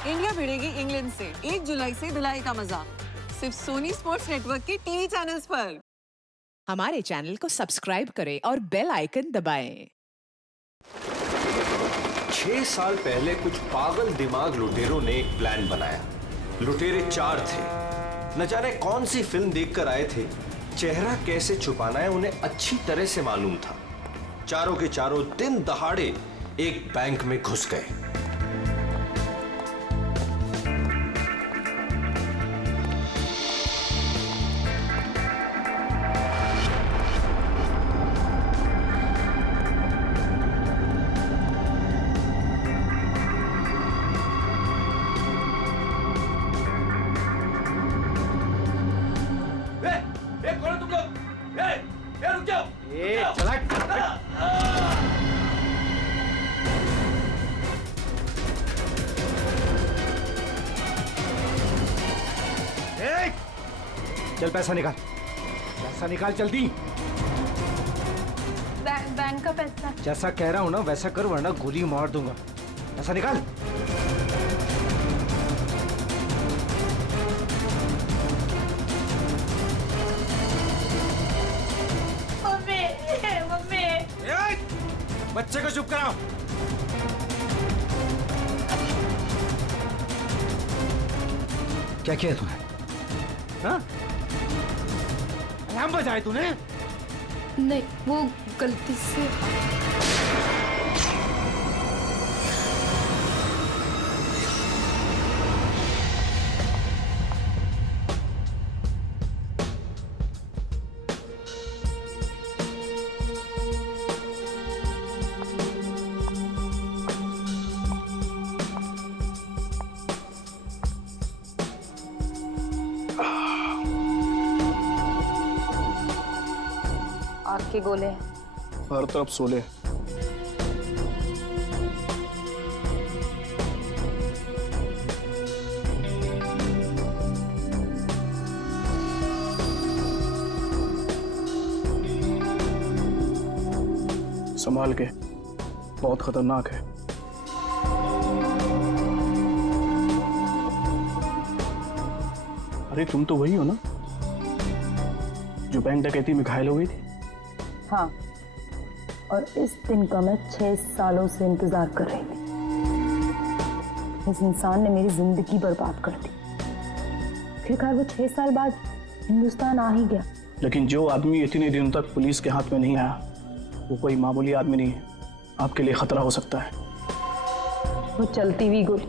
India भिड़ेगी England से 1 जुलाई से धुलाई का मजा सिर्फ सोनी स्पोर्ट्स नेटवर्क के टीवी चैनल्स पर। हमारे चैनल को सब्सक्राइब करें और बेल आइकन दबाएं। 6 साल पहले कुछ पागल दिमाग लुटेरों ने एक प्लान बनाया। लुटेरे 4 थे। न जाने कौन सी फिल्म देखकर आए थे। चेहरा कैसे छुपाना है उन्हें अच्छी तरह से मालूम था। चारों के चारों दिन दहाड़े एक बैंक में घुस गए। चल पैसा निकाल, पैसा निकाल जल्दी। बैंक का पैसा। जैसा कह रहा हूं ना वैसा कर वरना गोली मार दूंगा। पैसा निकाल। Mummy, mummy. बच्चे को चुप कराओ। क्या किया तूने? हाँ? अलार्म बजाए तूने? नहीं, वो गलती से। आग के गोले हैं। हर तरफ सोले। संभाल के, बहुत खतरनाक है। अरे तुम तो वही हो ना जो बैंक डकैती में घायल हो गई थी? हाँ, और इस दिन का मैं 6 सालों से इंतजार कर रही थी। इस इंसान ने मेरी जिंदगी बर्बाद कर दी। आखिरकार वो 6 साल बाद हिंदुस्तान आ ही गया। लेकिन जो आदमी इतने दिनों तक पुलिस के हाथ में नहीं आया वो कोई मामूली आदमी नहीं है। आपके लिए खतरा हो सकता है। वो चलती हुई गोली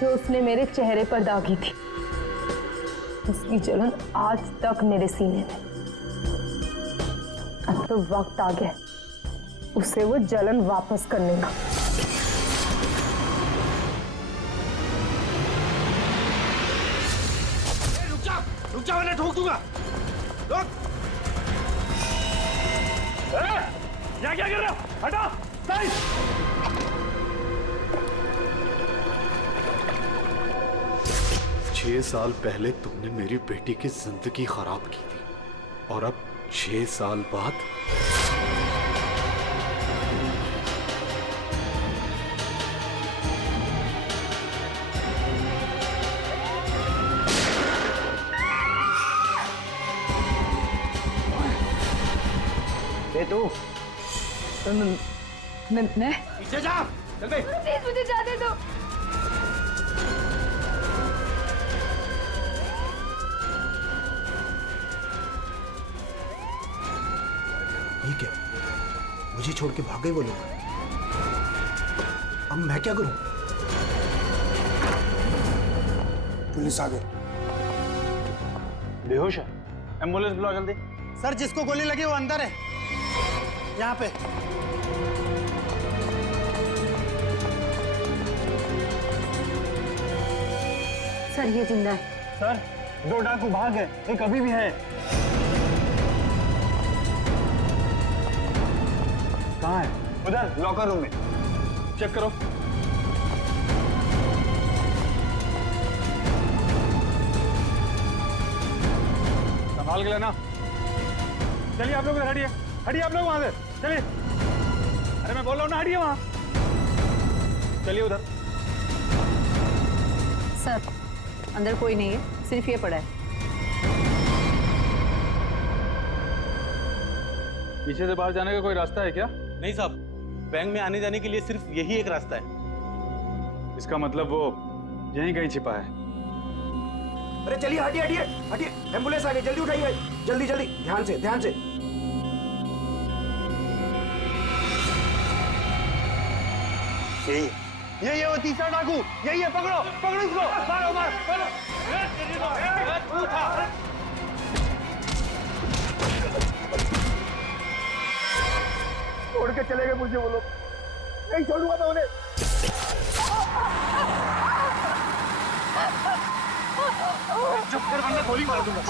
जो उसने मेरे चेहरे पर दागी थी, उसकी जलन आज तक मेरे सीने में। अब तो वक्त आ गया उसे वो जलन वापस करने का। रुक जा वरना ठोक दूंगा। रुक। क्या क्या कर रहे हो? हटो। साइड। 6 साल पहले तुमने मेरी बेटी की जिंदगी खराब की थी और अब 6 साल बाद तू मैं पीछे जा। चल बे। प्लीज मुझे जाने दो। ये क्या? मुझे छोड़ के भाग गए वो लोग। अब मैं क्या करूं? पुलिस आ गई। बेहोश है। एम्बुलेंस बुलाओ जल्दी। सर, जिसको गोली लगी वो अंदर है, यहाँ पे। सर ये जिंदा है। सर 2 डाकू भाग गए, एक अभी भी है। कहाँ है? उधर लॉकर रूम में। चेक करो। संभाल के लेना। चलिए आप लोग हटिए, हटिए आप लोग वहां से, चलिए। अरे मैं बोल रहा हूँ ना, हटिए वहां। चलिए उधर। सर, अंदर कोई नहीं है, सिर्फ ये पड़ा है। पीछे से बाहर जाने का कोई रास्ता है क्या? नहीं साहब, बैंक में आने जाने के लिए सिर्फ यही एक रास्ता है। इसका मतलब वो यहीं कहीं छिपा है। अरे चलिए, हटिए हटिए हटिए, एम्बुलेंस आ गई, जल्दी उठाइए, जल्दी जल्दी, ध्यान से ध्यान से। यही है वो तीसरा डाकू, यही है, पकड़ो पकड़ो इसको, मारो मारो। छोड़ के चले गए मुझे वो लोग, नहीं छोड़ूंगा मैं उन्हें। चुप कर वरना गोली मार दूंगा।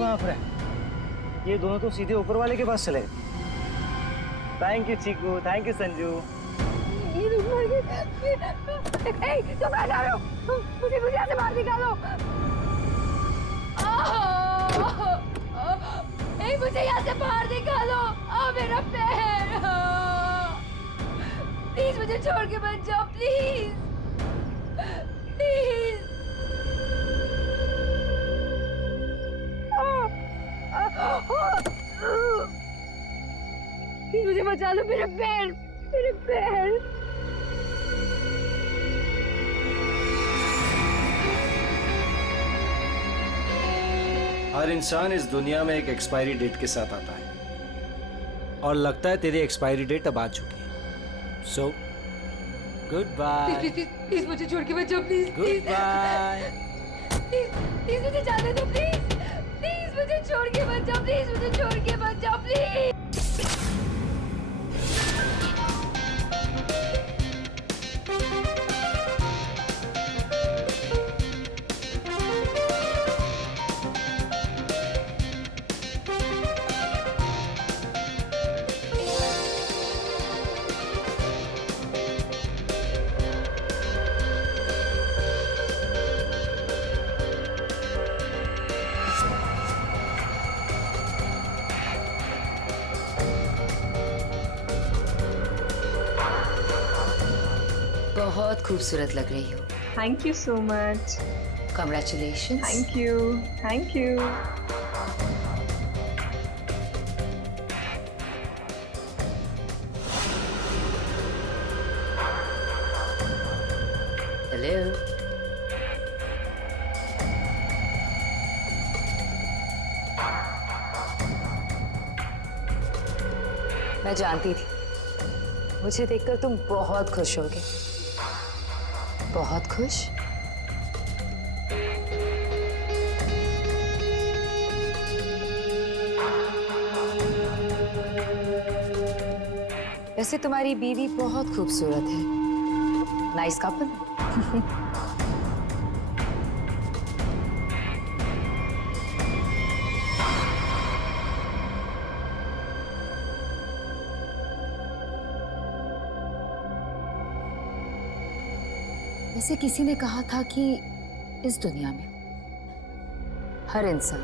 बाप रे, ये दोनों तो सीधे ऊपर वाले के पास चले गए। Thank you Chiku, thank you Sanju. तुम कहाँ जा रहे हो? मुझे यहाँ से बाहर निकालो। मुझे यहाँ से बाहर निकालो। मेरा पैर, प्लीज मुझे छोड़ के मत जाओ, प्लीज प्लीज। मुझे बचा लो, मेरे पैर, मेरे पैर। हर इंसान इस दुनिया में एक एक्सपायरी डेट के साथ आता है और लगता है तेरी एक्सपायरी डेट अब आ चुकी है। So good bye. प्लीज मुझे छोड़ के मत जाओ, प्लीज गुड बाय। प्लीज मुझे जाने दो, प्लीज प्लीज मुझे छोड़ के मत जाओ, प्लीज मुझे छोड़ के मत जाओ, प्लीज। बहुत खूबसूरत लग रही हो। Thank you so much. Congratulations. Thank you, thank you. Hello. मैं जानती थी मुझे देखकर तुम बहुत खुश होगे। बहुत खुश? वैसे तुम्हारी बीवी बहुत खूबसूरत है। Nice couple. वैसे किसी ने कहा था कि इस दुनिया में हर इंसान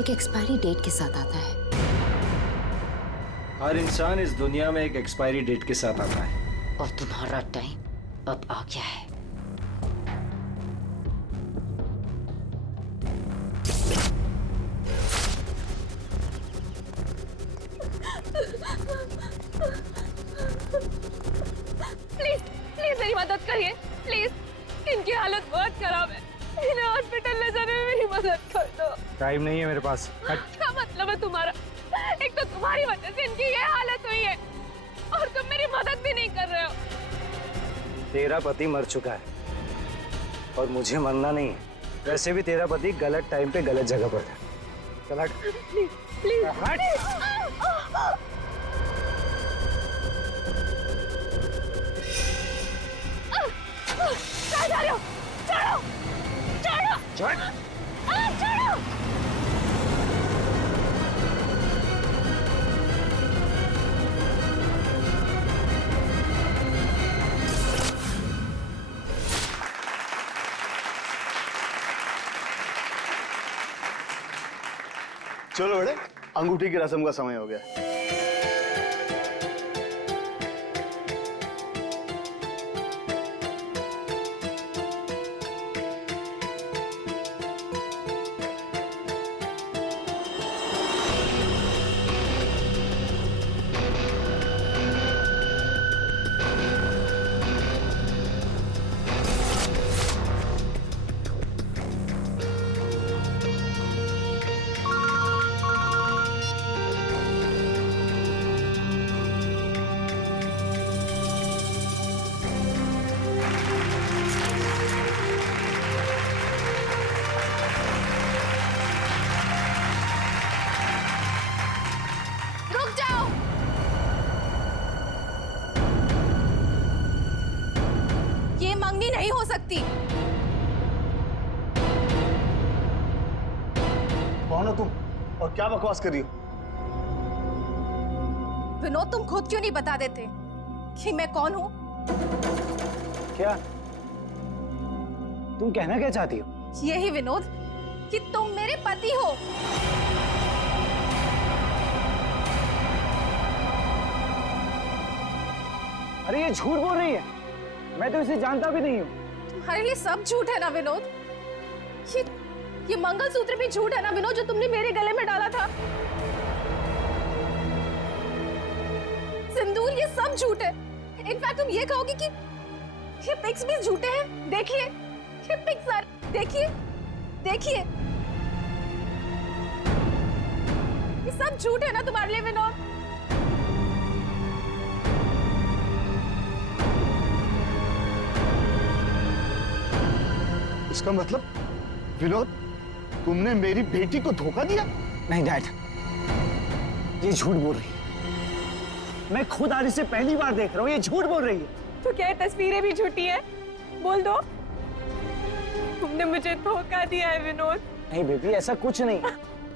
एक एक्सपायरी डेट के साथ आता है। हर इंसान इस दुनिया में एक एक्सपायरी डेट के साथ आता है। और तुम्हारा टाइम अब आ गया है। प्लीज प्लीज मेरी मदद करिए, प्लीज। इनकी हालत बहुत खराब है, इन्हें हॉस्पिटल ले जाने में मेरी मदद कर दो। टाइम नहीं है मेरे पास। क्या मतलब है तुम्हारा? एक तो तुम्हारी वजह से इनकी ये हालत हुई है और तुम मेरी मदद भी नहीं कर रहे हो। तेरा पति मर चुका है और मुझे मरना नहीं है। वैसे भी तेरा पति गलत टाइम पे गलत जगह पर था। चल हट। प्लीज प्लीज हट। कहाँ जा रहे हो? छोड़ो छोड़ो छोड़। छोड़ो। चलो बड़े, अंगूठी की रस्म का समय हो गया। रुक जाओ। ये मंगनी नहीं हो सकती। कौन हो तुम और क्या बकवास कर रही हो? विनोद, तुम खुद क्यों नहीं बता देते कि मैं कौन हूँ? क्या तुम कहना क्या चाहती हो? यही विनोद कि तुम मेरे पति हो। अरे ये झूठ बोल रही है, मैं तो इसे जानता भी नहीं हूँ। तुम्हारे लिए सब झूठ है ना विनोद? ये मंगलसूत्र भी झूठ है ना विनोद, जो तुमने मेरे गले में डाला था? सिंदूर, ये सब झूठ है। इनफैक्ट तुम ये कहोगे कि ये पिक्स भी झूठे हैं। देखिए ये पिक्स, देखिए देखिए, ये सब झूठ है ना तुम्हारे लिए विनोद? इसका मतलब विनोद, तुमने मेरी बेटी को धोखा दिया? नहीं डैड, ये झूठ बोल रही है। मैं खुद आज इसे पहली बार देख रहा हूँ, ये झूठ बोल रही है। तो क्या तस्वीरें भी झूठी हैं? बोल दो, तुमने मुझे धोखा दिया है विनोद। नहीं बेबी, ऐसा कुछ नहीं।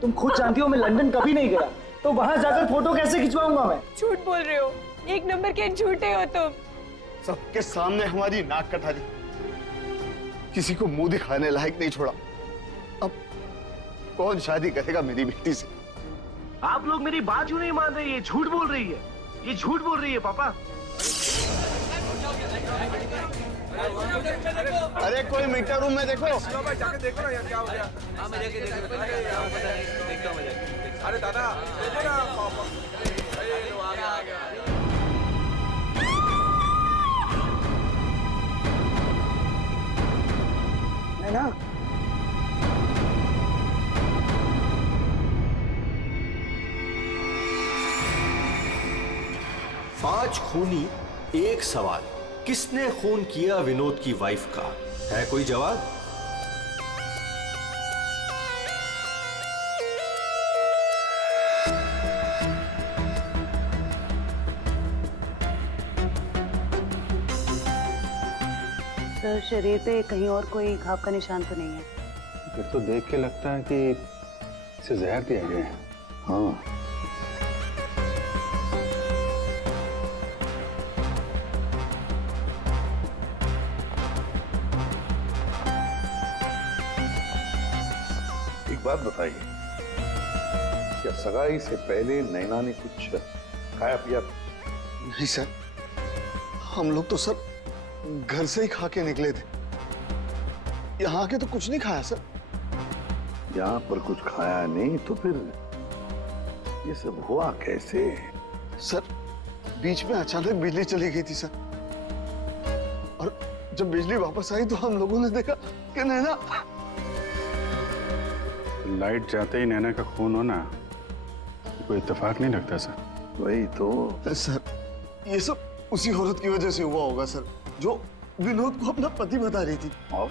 तुम खुद जानती हो मैं लंदन कभी नहीं गया, तो वहां जाकर फोटो कैसे खिंचवाऊंगा मैं? झूठ बोल रहे हो, एक नंबर के झूठे हो तुम। सबके सामने हमारी नाक कटा दी, किसी को मुंह दिखाने लायक नहीं छोड़ा। अब कौन शादी करेगा मेरी बेटी से? आप लोग मेरी बात क्यों नहीं मान रहे? ये झूठ बोल रही है, ये झूठ बोल रही है पापा। अरे कोई मीटर रूम में देखो। जाके देखो ना यार, क्या हो गया? अरे दादा देखो ना, ना 5 खूनी एक सवाल, किसने खून किया विनोद की वाइफ का? है कोई जवाब? सर, शरीर पे कहीं और कोई घाव का निशान तो नहीं है? फिर तो देख के लगता है कि इसे जहर दिया गया है। हाँ, एक बात बताइए, क्या सगाई से पहले नैना ने कुछ खाया पिया? नहीं सर, हम लोग तो सर घर से ही खा के निकले थे। यहाँ के तो कुछ नहीं खाया सर। यहाँ पर कुछ खाया नहीं तो फिर ये सब हुआ कैसे? सर बीच में अचानक बिजली चली गई थी सर, और जब बिजली वापस आई तो हम लोगों ने देखा कि नैना। लाइट जाते ही नैना का खून होना कोई इत्तेफाक नहीं लगता सर। वही तो सर, ये सब उसी औरत की वजह से हुआ होगा सर, जो विनोद को अपना पति बता रही थी। और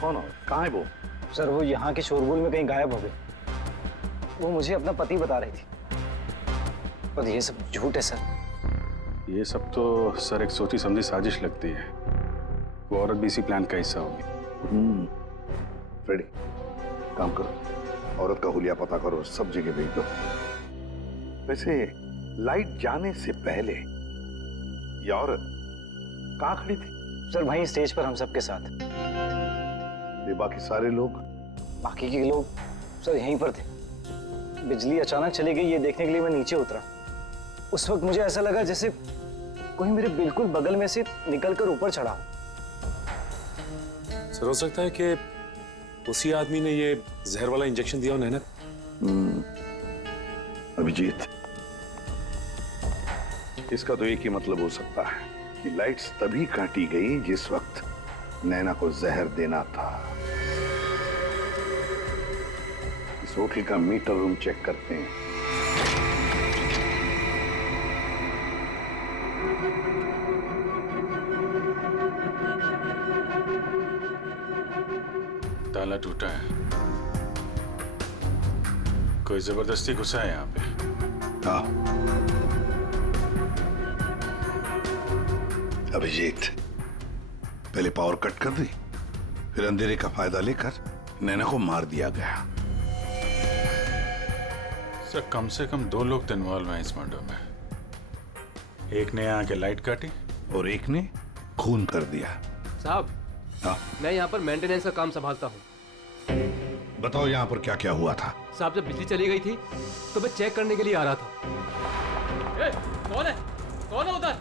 कौन और कहाँ है वो? सर वो यहाँ के शोरगुल में कहीं गायब हो गई। वो मुझे अपना पति बता रही थी, पर ये सब झूठ है सर। ये सब तो सर एक सोची समझी साजिश लगती है। वो औरत भी इसी प्लान का हिस्सा होगी। फ्रेडी, काम करो, औरत का हुलिया पता करो, सब जगह भेज दो। वैसे लाइट जाने से पहले ये औरत कहाँ खड़ी थी? सर वहीं स्टेज पर हम सबके साथ। ये बाकी सारे लोग? बाकी के लोग सर यहीं पर थे। बिजली अचानक चली गई ये देखने के लिए मैं नीचे उतरा। उस वक्त मुझे ऐसा लगा जैसे कोई मेरे बिल्कुल बगल में से निकलकर ऊपर चढ़ा। सर हो सकता है कि उसी आदमी ने ये जहर वाला इंजेक्शन दिया हो नैना। अभिजीत, इसका तो एक ही मतलब हो सकता है कि लाइट्स तभी काटी गई जिस वक्त नैना को जहर देना था। इस होटल का मीटर रूम चेक करते हैं। ताला टूटा है, कोई जबरदस्ती घुसा है यहाँ पे। हाँ अभिजीत, पहले पावर कट कर दी, फिर अंधेरे का फायदा लेकर नैना को मार दिया गया। सर कम से कम 2 लोग तो इन्वॉल्व हैं इस मर्डर में। एक ने यहाँ के लाइट काटी और एक ने खून कर दिया। साहब, हाँ मैं यहाँ पर मेंटेनेंस का काम संभालता हूँ। बताओ यहाँ पर क्या क्या हुआ था। साहब, जब बिजली चली गई थी तो मैं चेक करने के लिए आ रहा था। कौन है? कौन है उधर?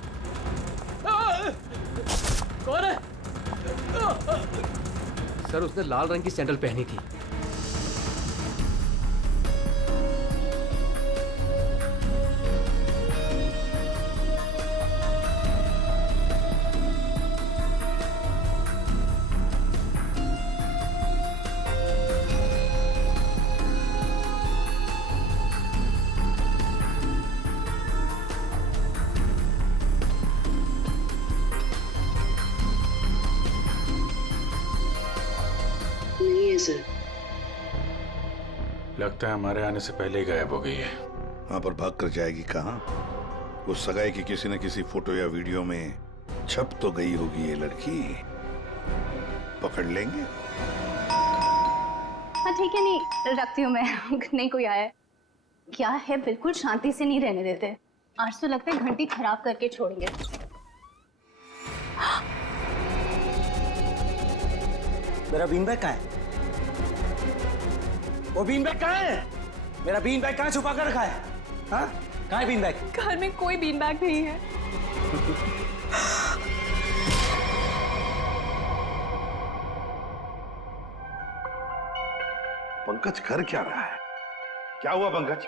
कौन है? सर, उसने लाल रंग की सैंडल पहनी थी। लगता है हमारे आने से पहले ही गायब हो गई है। वहां पर भाग कर जाएगी कहाँ? वो सगाई की किसी न किसी फोटो या वीडियो में छप तो गई होगी ये लड़की। पकड़ लेंगे। हाँ ठीक है, नहीं रखती हूँ मैं। नहीं कोई आया है क्या है? बिल्कुल शांति से नहीं रहने देते। आज तो लगता है घंटी खराब करके छोड़ेंगे। मेरा बीन बैग कहाँ है? वो बीन बैग कहाँ है? मेरा बीन बैग कहाँ छुपा कर रखा है? हाँ, कहाँ है बीन बैग? घर में कोई बीन बैग नहीं है। पंकज कर क्या रहा है? क्या हुआ पंकज?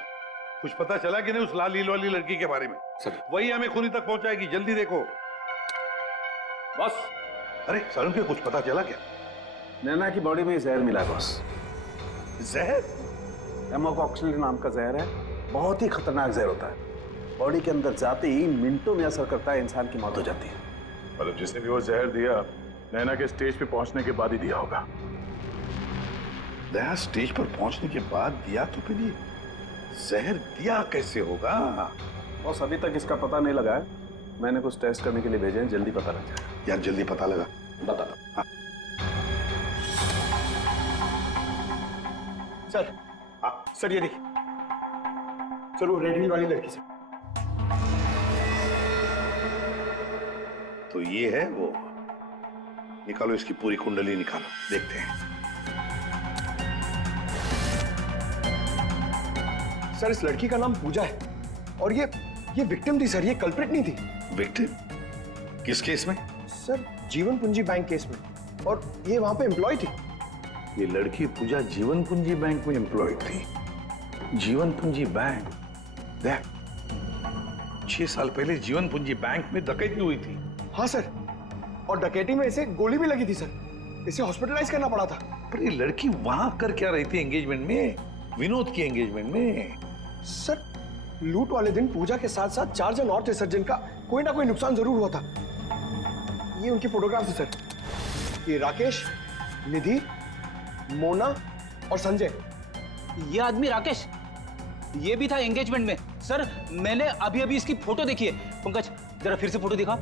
कुछ पता चला कि नहीं उस लाल लील वाली लड़की के बारे में? सर वही हमें खूनी तक पहुंचाएगी, जल्दी देखो। बस अरे सर, उनके कुछ पता चला क्या? नैना की बॉडी में जहर मिला बॉस। जहर? एमोकॉक्सिलिन नाम का जहर है, बहुत ही खतरनाक जहर होता है। बॉडी के अंदर जाते ही मिनटों में असर करता है, इंसान की मौत हो जाती है। मतलब जिसने भी वो जहर दिया नैना के स्टेज पे पहुंचने के बाद ही दिया होगा। दया स्टेज पर पहुंचने के बाद दिया तो फिर ये जहर दिया कैसे होगा? बॉस अभी तक इसका पता नहीं लगा है। मैंने कुछ टेस्ट करने के लिए भेजे हैं, जल्दी पता लग जाएगा। यार जल्दी पता लगा बता। हाँ। सर, हाँ सर, ये देखिए सर, वो रेड हिल वाली लड़की से। तो ये है वो। निकालो इसकी पूरी कुंडली निकालो, देखते हैं। सर इस लड़की का नाम पूजा है और ये विक्टिम थी सर, ये कल्प्रिट नहीं थी। विक्टिम? किस केस में? सर जीवन पूंजी बैंक केस में, और ये वहां पे एम्प्लॉय थी। ये लड़की पूजा जीवन पूंजी बैंक में एम्प्लॉय थी। जीवन पूंजी बैंक? देख, 6 साल पहले जीवन पूंजी बैंक में डकैती हुई थी। हाँ सर, और डकैती में इसे गोली भी लगी थी सर, इसे हॉस्पिटलाइज करना पड़ा था। पर ये लड़की वहां कर क्या रही थी एंगेजमेंट में, विनोद की एंगेजमेंट में? सर लूट वाले दिन पूजा के साथ साथ 4 जन और थे सर, जिनका कोई ना कोई नुकसान जरूर हुआ था। ये उनकी फोटोग्राफ है सर। ये राकेश, निधि, मोना और संजय। ये आदमी राकेश, ये भी था एंगेजमेंट में। सर मैंने अभी अभी इसकी फोटो देखी है। पंकज जरा फिर से फोटो दिखा।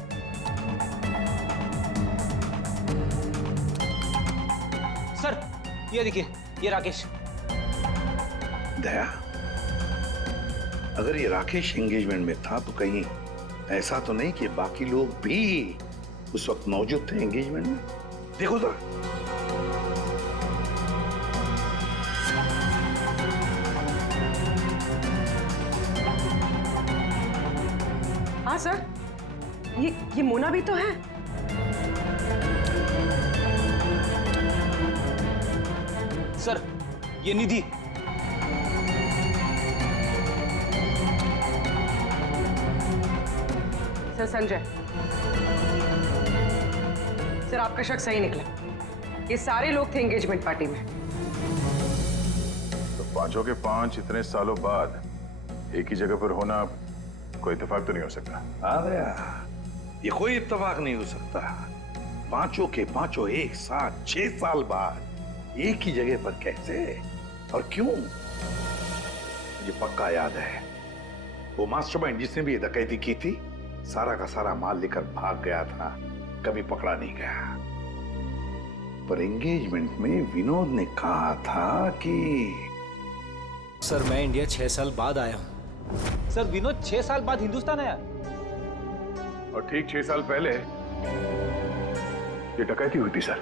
सर ये देखिए, ये राकेश। दया, अगर ये राकेश एंगेजमेंट में था तो कहीं ऐसा तो नहीं कि बाकी लोग भी उस वक्त मौजूद थे एंगेजमेंट में? देखो तो। हाँ सर, ये मोना भी तो है। सर, ये निधि। सर संजय, सर आपका शक सही निकला। ये सारे लोग थे एंगेजमेंट पार्टी में। तो पांचों के पांच इतने सालों बाद एक ही जगह पर होना कोई इत्तेफाक तो नहीं हो सकता। अरे ये कोई इत्तेफाक नहीं हो सकता। पांचों के पांचों एक साथ 6 साल बाद एक ही जगह पर कैसे और क्यों? मुझे पक्का याद है वो मास्टरमाइंड जिसने भी ये डकैती की थी सारा का सारा माल लेकर भाग गया था, कभी पकड़ा नहीं गया। पर एंगेजमेंट में विनोद ने कहा था कि सर मैं इंडिया 6 साल बाद आया हूं। सर विनोद 6 साल बाद हिंदुस्तान आया और ठीक 6 साल पहले ये डकैती हुई थी सर।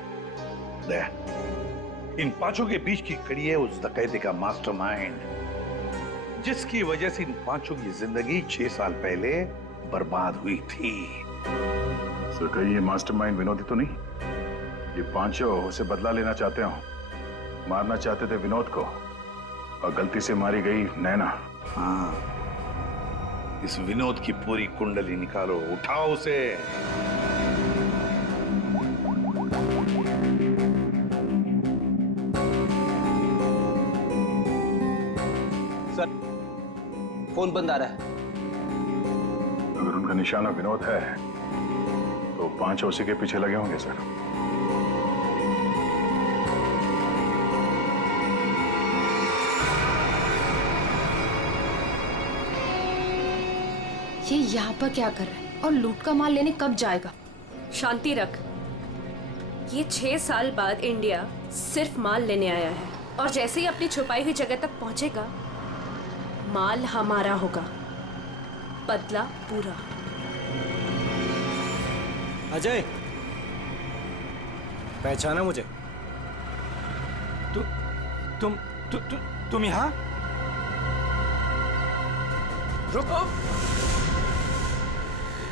इन पांचों के बीच की कड़ी है उस डकैती का मास्टरमाइंड जिसकी वजह से इन पांचों की जिंदगी 6 साल पहले बर्बाद हुई थी। सर कहीं ये मास्टरमाइंड विनोद ही तो नहीं? ये पांचों उसे बदला लेना चाहते हो, मारना चाहते थे विनोद को और गलती से मारी गई नैना। हाँ, इस विनोद की पूरी कुंडली निकालो, उठाओ उसे। सर फोन बंद आ रहा है। अगर उनका निशाना विनोद है तो पांचों उसी के पीछे लगे होंगे सर। ये यहाँ पर क्या कर रहा है और लूट का माल लेने कब जाएगा? शांति रख। ये 6 साल बाद इंडिया सिर्फ माल लेने आया है और जैसे ही अपनी छुपाई हुई जगह तक पहुंचेगा माल हमारा होगा, बदला पूरा। अजय, पहचाना मुझे? तुम यहाँ? रुको,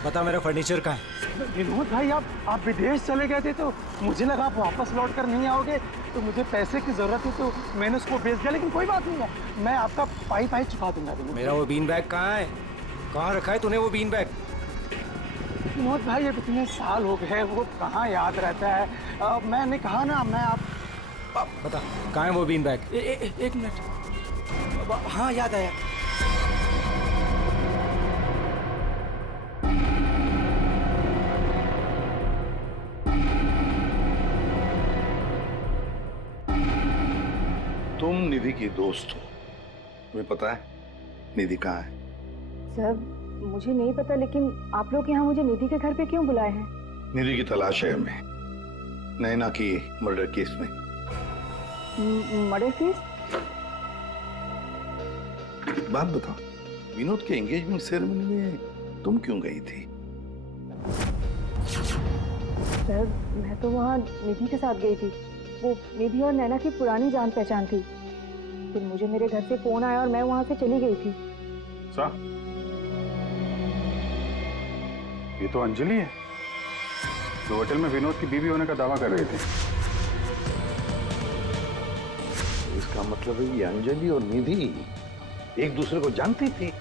बता मेरा फर्नीचर कहाँ है? विनोद भाई आप विदेश चले गए थे तो मुझे लगा आप वापस लौट कर नहीं आओगे, तो मुझे पैसे की जरूरत थी तो मैंने उसको बेच दिया। लेकिन कोई बात नहीं है, मैं आपका पाई चुका दूंगा। मेरा वो बीन बैग कहाँ है? कहाँ रखा है तूने वो बीन बैग? विनोद भाई अब इतने साल हो गए, वो कहाँ याद रहता है। मैंने कहा ना, मैं आप बता कहाँ है वो बीन बैग? एक मिनट। हाँ याद आया। तुम निधि की दोस्त हो, तुम्हें पता है निधि कहाँ है? सर मुझे नहीं पता, लेकिन आप लोग यहाँ मुझे निधि के घर पे क्यों बुलाए हैं? निधि की तलाश है हमें, नैना की मर्डर केस में। Murder case? बात बताओ, विनोद के एंगेजमेंट सेरेमनी में तुम क्यों गई थी? सर मैं तो वहाँ निधि के साथ गई थी। वो निधि और नैना की पुरानी जान पहचान थी। फिर मुझे मेरे घर से फोन आया और मैं वहाँ से चली गई थी। ये तो अंजलि है जो होटल में विनोद की बीवी होने का दावा कर रही थी। इसका मतलब है ये अंजलि और निधि एक दूसरे को जानती थी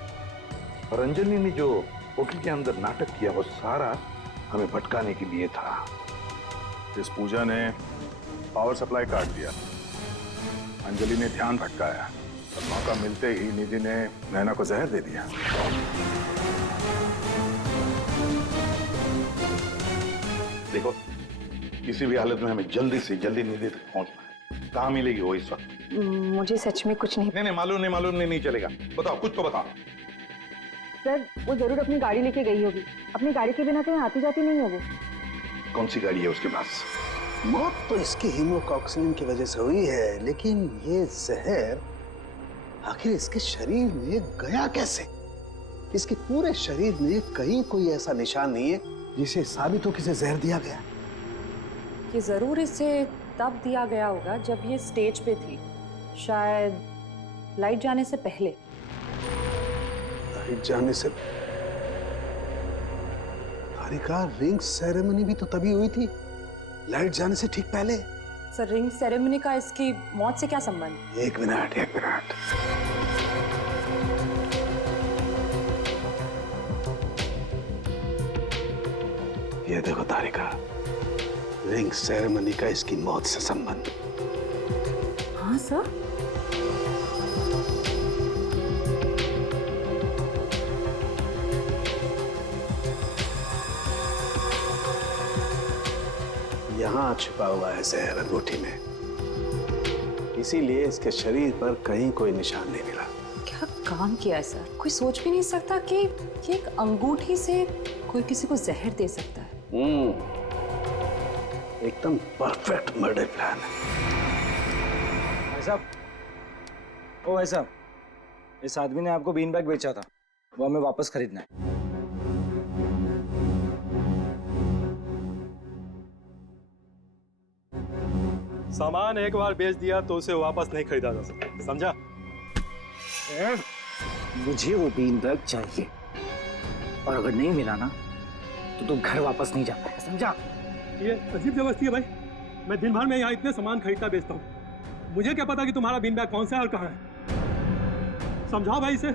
और अंजलि ने जो होटल के अंदर नाटक किया वो सारा हमें भटकाने के लिए था। इस पूजा ने पावर सप्लाई काट दिया, अंजलि ने ध्यान भटकाया और मौका मिलते ही निधि ने नैना को जहर दे दिया। देखो किसी भी हालत में हमें जल्दी से जल्दी निधि तक पहुंचना है। कहाँ मिलेगी वो इस वक्त? मुझे सच में कुछ नहीं। नहीं मालूम नहीं चलेगा। बताओ, कुछ तो बताओ। सर वो जरूर अपनी गाड़ी लेके गई होगी। अपनी गाड़ी के बिना कहीं आती जाती नहीं है वो। कौन सी गाड़ी है उसके पास? मौत तो इसकी हीमोकॉक्सिन की वजह से हुई है, लेकिन ये जहर आखिर इसके शरीर में गया कैसे? इसके पूरे शरीर में कहीं कोई ऐसा निशान नहीं है जिसे साबित हो कि इसे जहर दिया गया। ये जरूर इसे तब दिया गया होगा जब ये स्टेज पे थी, शायद लाइट जाने से पहले। लाइट जाने से? तारिका, रिंग सेरेमनी भी तो तभी हुई थी, लाइट जाने से ठीक पहले। सर रिंग सेरेमनी का इसकी मौत से क्या संबंध? एक मिनट, एक मिनट। ये देखो तारिका, रिंग सेरेमनी का इसकी मौत से संबंध। हाँ सर। यहाँ छिपा हुआ है जहर अंगूठी में, इसीलिए इसके शरीर पर कहीं कोई निशान नहीं मिला। क्या काम किया है सर? कोई सोच भी नहीं सकता कि एक अंगूठी से कोई किसी को जहर दे सकता है। एकदम परफेक्ट मर्डर प्लान है। भाई साहब, ओ भाई साहब, इस आदमी ने आपको बीन बैग बेचा था, वो हमें वापस खरीदना है। सामान एक बार बेच दिया तो उसे वापस नहीं खरीदा जा सकता, समझा? मुझे वो बीन बैग चाहिए, और अगर नहीं मिला ना तो तुम घर वापस नहीं जा पाएगा, समझा? ये अजीब जबरदस्ती है भाई। मैं दिन भर में यहाँ इतने सामान खरीदता बेचता हूँ, मुझे क्या पता कि तुम्हारा बीन बैग कौन सा है और कहाँ है। समझाओ भाई इसे।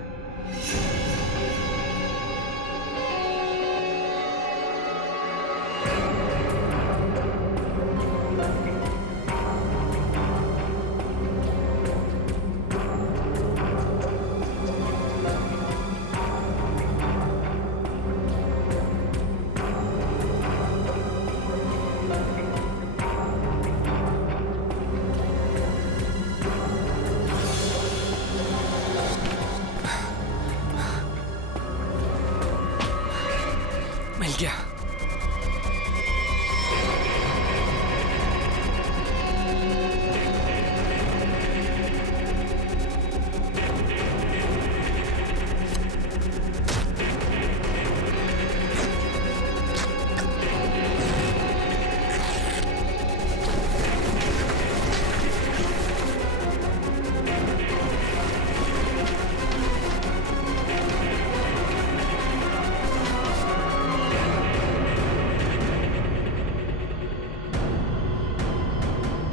मिल गया।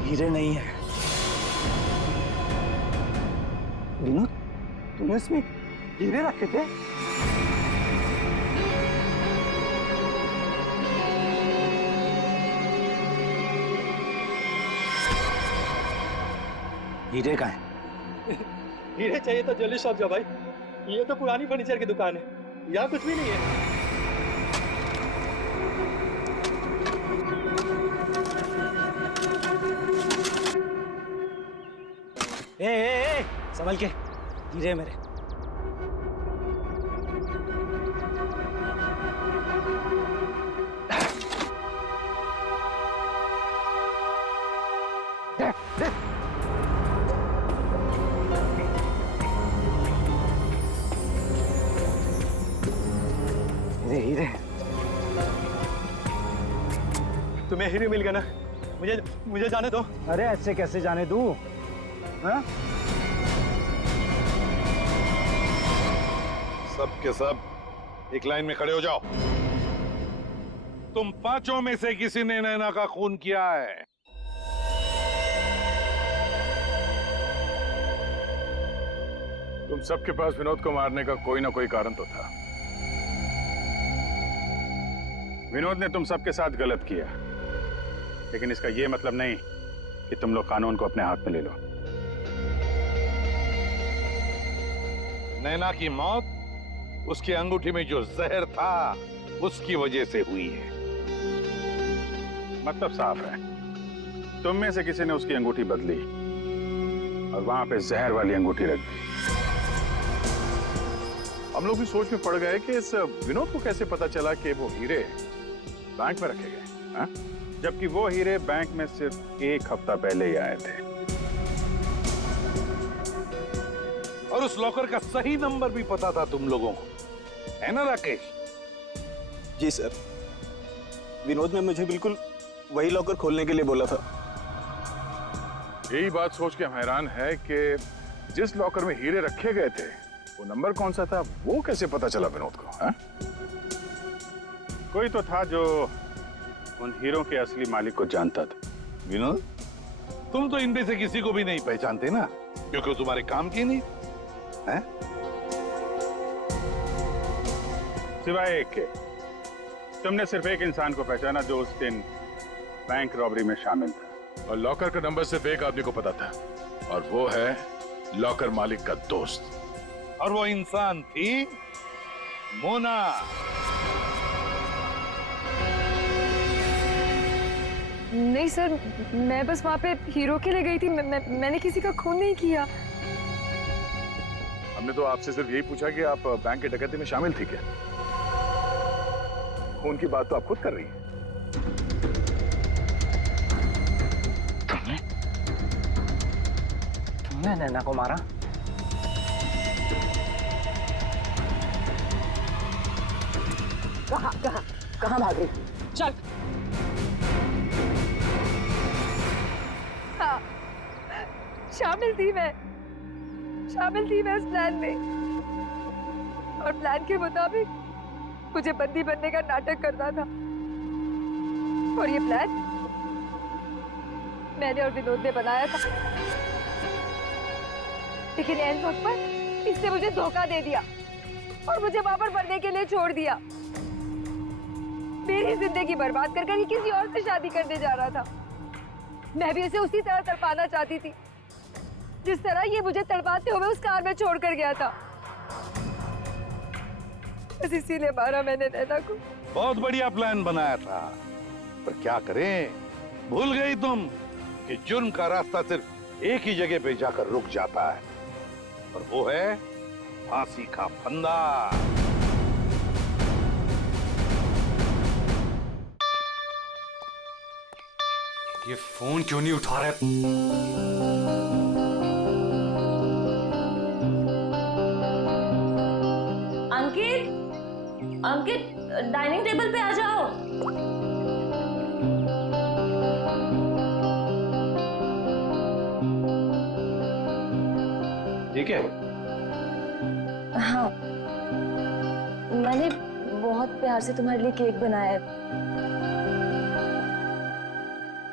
हीरे नहीं है। विनोद, तूने इसमें हीरे रखे थे? हीरे कहाँ है? हीरे चाहिए तो ज्वेलरी शॉप जाओ भाई, ये तो पुरानी फर्नीचर की दुकान है, यहाँ कुछ भी नहीं है। ए, संभल के, हीरे मेरे। हीरे हीरे। तुम्हें हीरे मिल गया ना, मुझे जाने दो। अरे ऐसे कैसे जाने दूं? हाँ? सब के सब एक लाइन में खड़े हो जाओ। तुम पांचों में से किसी ने नैना का खून किया है? तुम सबके पास विनोद को मारने का कोई ना कोई कारण तो था। विनोद ने तुम सबके साथ गलत किया, लेकिन इसका यह मतलब नहीं कि तुम लोग कानून को अपने हाथ में ले लो। नैना की मौत उसकी अंगूठी में जो जहर था उसकी वजह से हुई है। मतलब साफ है, तुम में से किसी ने उसकी अंगूठी बदली और वहां पे जहर वाली अंगूठी रख दी। हम लोग भी सोच में पड़ गए कि इस विनोद को कैसे पता चला कि वो हीरे बैंक में रखे गए, हाँ? जबकि वो हीरे बैंक में सिर्फ एक हफ्ता पहले ही आए थे। और उस लॉकर का सही नंबर भी पता था तुम लोगों को, है ना राकेश? जी सर, विनोद ने मुझे बिल्कुल वही लॉकर खोलने के लिए बोला था। यही बात सोच के हम हैरान है कि जिस लॉकर में हीरे रखे गए थे वो नंबर कौन सा था, वो कैसे पता चला विनोद को, हाँ? कोई तो था जो उन हीरो के असली मालिक को जानता था। विनोद, तुम तो इनमें से किसी को भी नहीं पहचानते ना, क्योंकि वो तुम्हारे काम की नहीं है। सिवाय एक के, तुमने सिर्फ एक इंसान को पहचाना जो उस दिन बैंक रॉबरी में शामिल था। और लॉकर का नंबर सिर्फ एक आदमी को पता था, और वो है लॉकर मालिक का दोस्त। और वो इंसान थी मोना। नहीं सर, मैं बस वहाँ पे हीरो के लिए गई थी। मैंने किसी का खून नहीं किया। हमने तो आपसे सिर्फ यही पूछा कि आप बैंक की डकैती में शामिल थी क्या? खून की बात तो आप खुद कर रही हैं। तुमने नैना को मारा? कहाँ भाग रही? चल। हाँ, शामिल थी मैं इस प्लान में, और प्लान के मुताबिक मुझे बंदी बनने का नाटक करना था। और ये प्लान मैंने और विनोद ने बनाया था, लेकिन एंड वक्त पर इसने मुझे धोखा दे दिया और मुझे वहां पर मरने के लिए छोड़ दिया। मेरी जिंदगी बर्बाद कर ये किसी और से शादी करने जा रहा था। मैं भी उसे उसी तरह तड़पाना चाहती थी जिस तरह ये मुझे तड़पाते हुए उस कार में छोड़कर गया था। बस इसीलिए मारा मैंने नैना को। बहुत बढ़िया प्लान बनाया था, पर क्या करें, भूल गई तुम कि जुर्म का रास्ता सिर्फ एक ही जगह पे जाकर रुक जाता है, और वो है फांसी का फंदा। ये फोन क्यों नहीं उठा रहे? अंकित, डाइनिंग टेबल पे आ जाओ। ठीक है? हाँ, मैंने बहुत प्यार से तुम्हारे लिए केक बनाया है।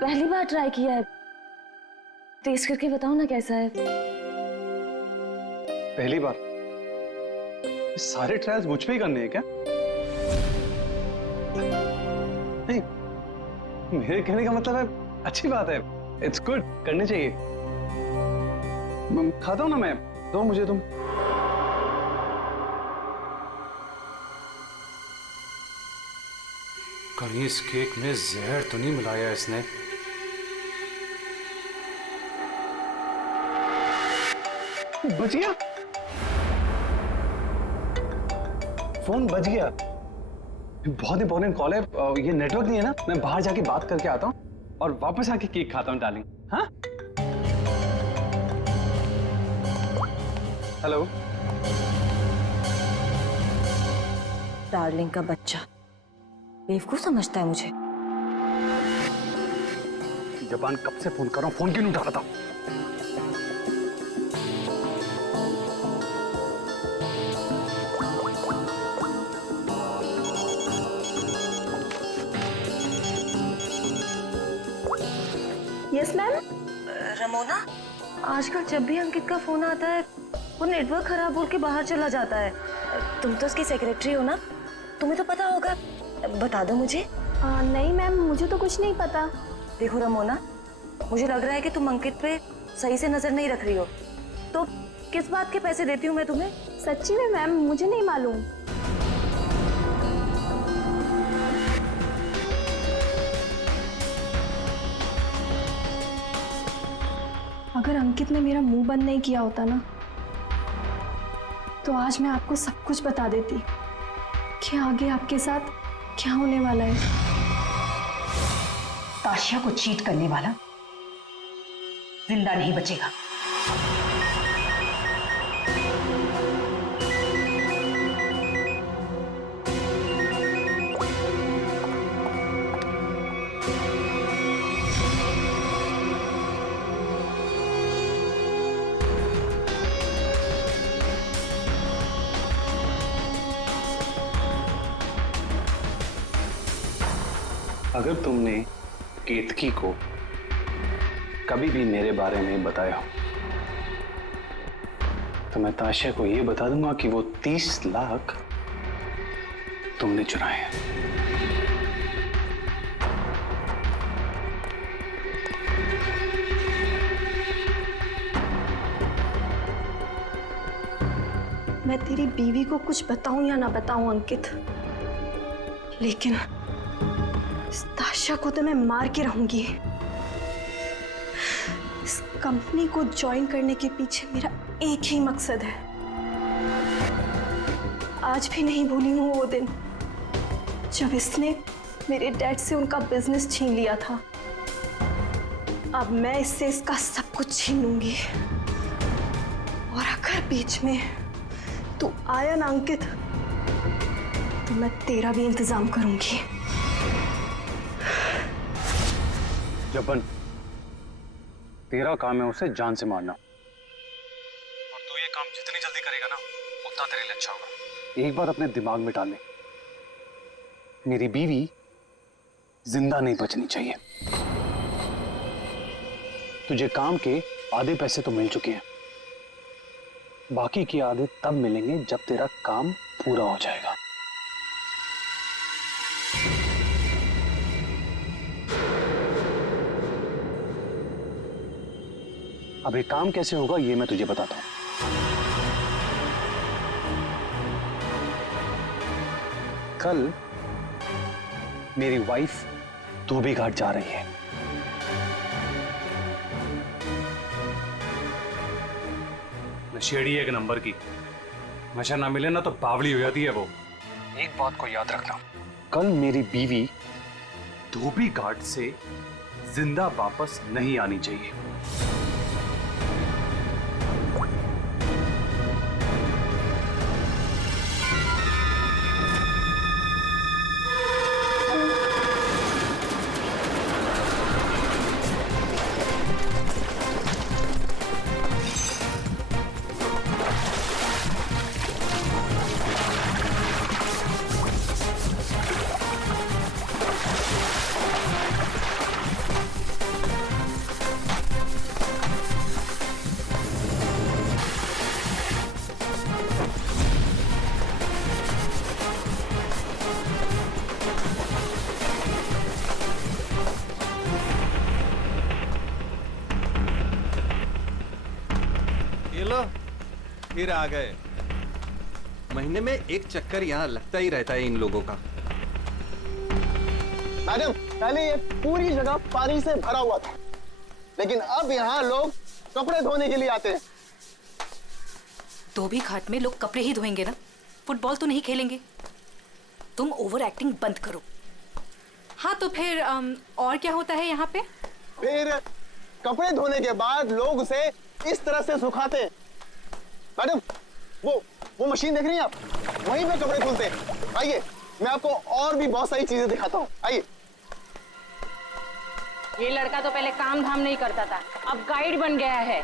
पहली बार ट्राई किया है, टेस्ट करके बताओ ना कैसा है। पहली बार? सारे ट्रायल्स मुझ पे ही करने हैं क्या? नहीं, मेरे कहने का मतलब है अच्छी बात है, इट्स गुड, करने चाहिए। खाता हूं ना मैं, दो मुझे तुम। कहीं इस केक में जहर तो नहीं मिलाया इसने? बच गया, फोन बच गया। बहुत इंपॉर्टेंट कॉल है, ये नेटवर्क नहीं है ना, मैं बाहर जाके बात करके आता हूँ और वापस आके केक खाता हूँ डार्लिंग। हाँ, हेलो। डार्लिंग का बच्चा बेवकूफ समझता है मुझे। जबान कब से फोन कर रहा हूँ, फोन क्यों नहीं उठा रहा था? Yes ma'am. रमोना, आजकल जब भी अंकित का फोन आता है वो नेटवर्क खराब बोल के बाहर चला जाता है। तुम तो उसकी सेक्रेटरी हो ना, तुम्हें तो पता होगा, बता दो मुझे। नहीं मैम, मुझे तो कुछ नहीं पता। देखो रमोना, मुझे लग रहा है कि तुम अंकित पे सही से नजर नहीं रख रही हो, तो किस बात के पैसे देती हूँ मैं तुम्हें? सच्ची में मैम, मुझे नहीं मालूम। अगर अंकित ने मेरा मुंह बंद नहीं किया होता ना, तो आज मैं आपको सब कुछ बता देती कि आगे आपके साथ क्या होने वाला है। ताशिया को चीट करने वाला जिंदा नहीं बचेगा। अगर तुमने केतकी को कभी भी मेरे बारे में बताया तो मैं ताशिया को यह बता दूंगा कि वो 30 लाख तुमने चुराए हैं। मैं तेरी बीवी को कुछ बताऊं या ना बताऊं अंकित, लेकिन इस ताशा को तो मैं मार के रहूंगी। इस कंपनी को ज्वाइन करने के पीछे मेरा एक ही मकसद है। आज भी नहीं भूली हूं वो दिन जब इसने मेरे डैड से उनका बिजनेस छीन लिया था। अब मैं इससे इसका सब कुछ छीन लूंगी। और अगर बीच में तू आया ना अंकित, तो मैं तेरा भी इंतजाम करूंगी। जबन, तेरा काम है उसे जान से मारना, और तू ये काम जितनी जल्दी करेगा ना उतना तेरे लिए अच्छा होगा। एक बात अपने दिमाग में डाल ले, मेरी बीवी जिंदा नहीं बचनी चाहिए। तुझे काम के आधे पैसे तो मिल चुके हैं, बाकी के आधे तब मिलेंगे जब तेरा काम पूरा हो जाएगा। अब ये काम कैसे होगा ये मैं तुझे बताता हूं। कल मेरी वाइफ धोबी घाट जा रही है। नशेड़ी एक नंबर की, नशा ना मिले ना तो बावली हो जाती है वो। एक बात को याद रखना, कल मेरी बीवी धोबी घाट से जिंदा वापस नहीं आनी चाहिए। फिर आ गए। महीने में एक चक्कर यहाँ लगता ही रहता है इन लोगों का। मैडम, पहले ये पूरी जगह पानी से भरा हुआ था, लेकिन अब यहाँ लोग कपड़े धोने के लिए आते हैं। धोबी घाट में लोग कपड़े ही धोएंगे ना, फुटबॉल तो नहीं खेलेंगे। तुम ओवर एक्टिंग बंद करो। हाँ तो फिर और क्या होता है यहाँ पे? फिर कपड़े धोने के बाद लोग उसे इस तरह से सुखाते हैं। मैडम, वो मशीन देख रही हैं आप? वहीं पे कपड़े धुलते हैं। आइए, मैं आपको और भी बहुत सारी चीजें दिखाता हूँ। आइए। ये लड़का तो पहले काम धाम नहीं करता था, अब गाइड बन गया है।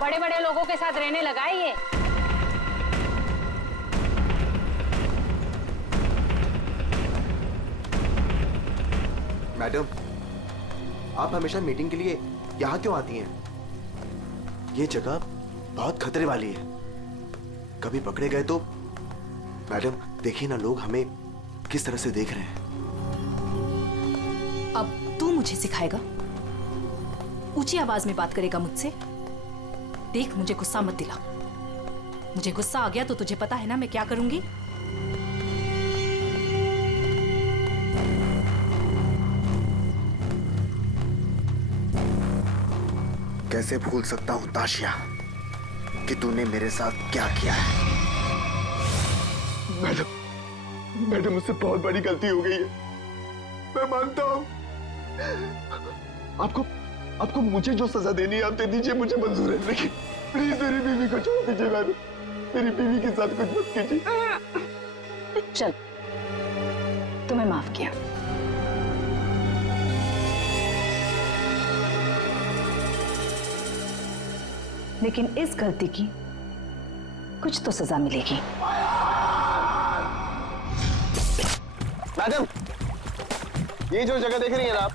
बड़े बड़े लोगों के साथ रहने लगा है ये। मैडम, आप हमेशा मीटिंग के लिए यहाँ क्यों आती हैं? ये जगह बहुत खतरे वाली है, कभी पकड़े गए तो। मैडम देखिए ना, लोग हमें किस तरह से देख रहे हैं। अब तू मुझे सिखाएगा? ऊंची आवाज में बात करेगा मुझसे? देख, मुझे गुस्सा मत दिला। मुझे गुस्सा आ गया तो तुझे पता है ना मैं क्या करूंगी। कैसे भूल सकता हूं ताशिया कि तूने मेरे साथ क्या किया है। मैडम मुझसे बहुत बड़ी गलती हो गई है, मैं मानता हूं। आपको मुझे जो सजा देनी है आप दे दीजिए, मुझे मंजूर है, लेकिन प्लीज मेरी बीवी को छोड़ दीजिए। मैडम, मेरी बीवी के साथ कुछ मत कीजिए। चल, तुम्हें माफ किया। लेकिन इस गलती की कुछ तो सजा मिलेगी। मैडम, ये जो जगह देख रही है ना आप,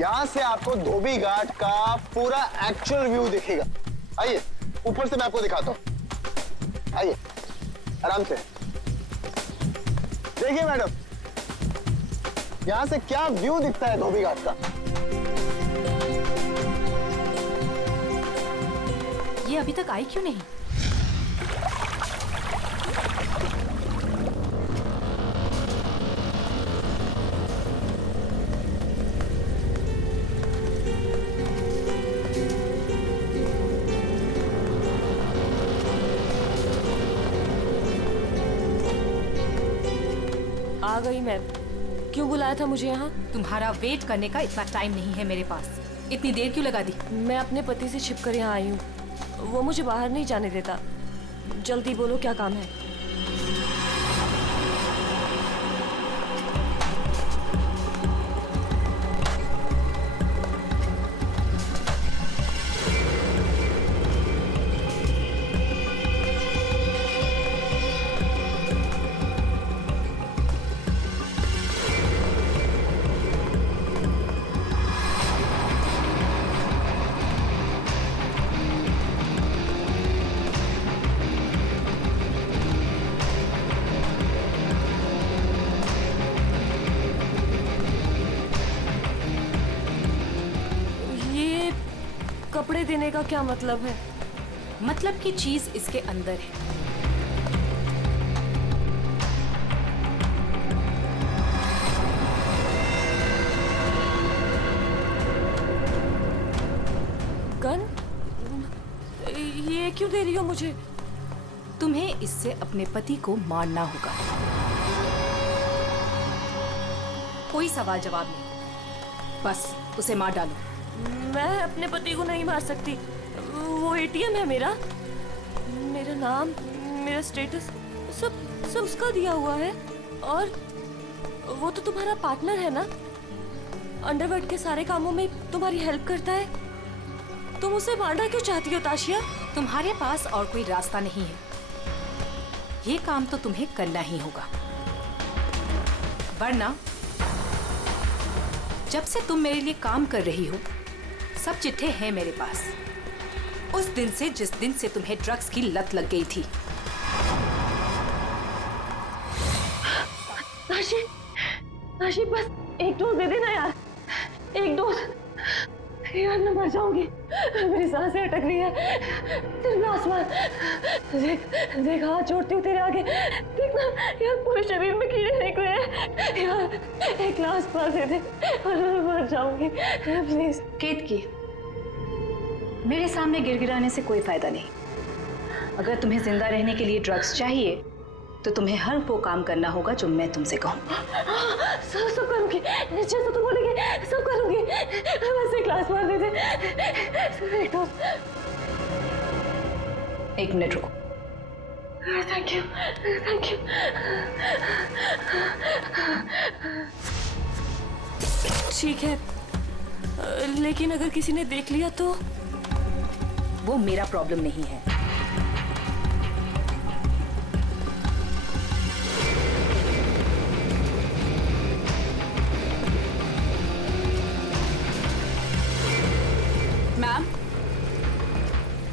यहाँ से आपको धोबी घाट का पूरा एक्चुअल व्यू दिखेगा। आइए ऊपर से मैं आपको दिखाता हूँ, आइए आराम से देखिए मैडम, यहाँ से क्या व्यू दिखता है धोबी घाट का। ये अभी तक आई क्यों नहीं? आ गई मैम। क्यों बुलाया था मुझे यहाँ? तुम्हारा वेट करने का इतना टाइम नहीं है मेरे पास। इतनी देर क्यों लगा दी? मैं अपने पति से छिपकर यहाँ आई हूँ, वो मुझे बाहर नहीं जाने देता। जल्दी बोलो क्या काम है? कपड़े देने का क्या मतलब है? मतलब की चीज इसके अंदर है। गन? ये क्यों दे रही हो मुझे? तुम्हें इससे अपने पति को मारना होगा। कोई सवाल जवाब नहीं, बस उसे मार डालो। मैं अपने पति को नहीं मार सकती। वो एटीएम है मेरा, मेरा नाम, मेरा स्टेटस सब उसका दिया हुआ है। और वो तो तुम्हारा पार्टनर है ना, अंडरवर्ल्ड के सारे कामों में तुम्हारी हेल्प करता है। तुम उसे मारना क्यों चाहती हो ताशिया? तुम्हारे पास और कोई रास्ता नहीं है, ये काम तो तुम्हें करना ही होगा, वरना जब से तुम मेरे लिए काम कर रही हो सब चिट्ठे हैं मेरे पास, उस दिन से जिस दिन से तुम्हें ड्रग्स की लत लग गई थी। ताशी बस एक डोज दे देना यार, एक डोज। यार मैं मर जाऊंगी, मेरी सांसें अटक रही है। तेरे ग्लास मार, देख हाथ जोड़ती हूँ तेरे आगे, देखना यार पूरे शरीर में कीड़े निकले हैं। यार एक ग्लास मार दे दे और मैं मर जाऊंगी प्लीज। केतकी, मेरे सामने गिड़गिड़ाने से कोई फायदा नहीं। अगर तुम्हें जिंदा रहने के लिए ड्रग्स चाहिए तो तुम्हें हर वो काम करना होगा जो मैं तुमसे कहूँ। सब करूंगी, जैसा तुम बोलेंगे सब करूंगी। बस एक ग्लास मार दे दे। एक मिनट रुको। Thank you, thank you. ठीक है, लेकिन अगर किसी ने देख लिया तो? वो मेरा प्रॉब्लम नहीं है। मैम,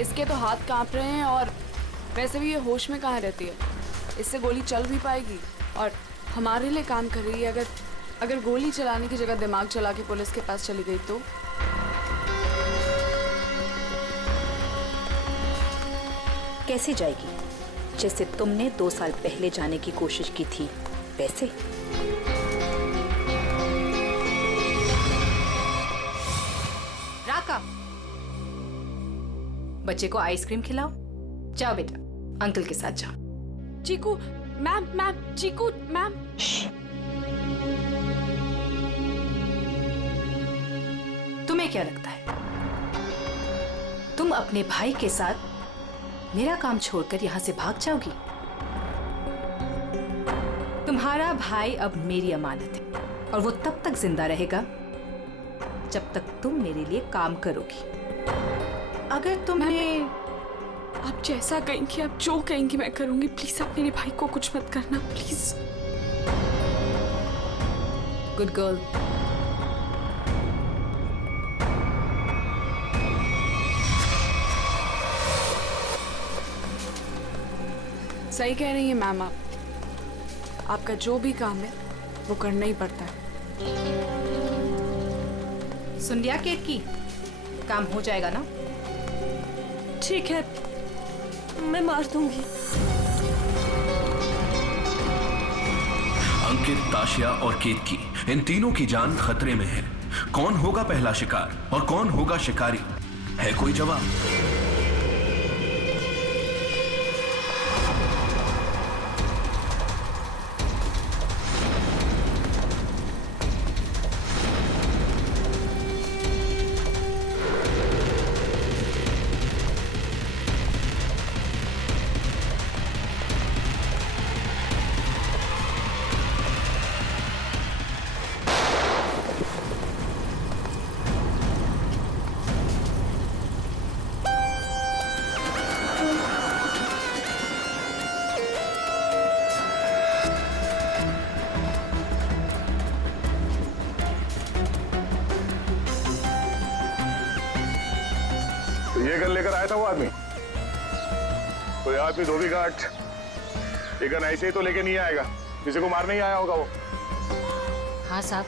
इसके तो हाथ कांप रहे हैं और वैसे भी ये होश में कहाँ रहती है। इससे गोली चल भी पाएगी और हमारे लिए काम कर रही है। अगर गोली चलाने की जगह दिमाग चला के पुलिस के पास चली गई तो? कैसे जाएगी? जैसे तुमने 2 साल पहले जाने की कोशिश की थी वैसे। राका, बच्चे को आइसक्रीम खिलाओ। जाओ बेटा, अंकल के साथ जाओ। चीकू मैम, चीकू मैम। तुम्हें क्या लगता है तुम अपने भाई के साथ मेरा काम छोड़कर यहां से भाग जाओगी? तुम्हारा भाई अब मेरी अमानत है और वो तब तक जिंदा रहेगा जब तक तुम मेरे लिए काम करोगी। अगर तुम्हें आप जैसा कहेंगी, आप जो कहेंगी मैं करूंगी। प्लीज आप मेरे भाई को कुछ मत करना, प्लीज। Good girl. सही कह रही है मैम आप। आपका जो भी काम है वो करना ही पड़ता है। सुन लिया केत की, काम हो जाएगा ना? ठीक है, मैं मार दूंगी। अंकित, ताशिया और केतकी, इन तीनों की जान खतरे में है। कौन होगा पहला शिकार और कौन होगा शिकारी? है कोई जवाब? ये गन लेकर आया था वो आदमी। कोई आदमी धोबी घाट ये गन ऐसे ही तो लेके नहीं आएगा, किसी को मारने ही आया होगा वो। हाँ साहब,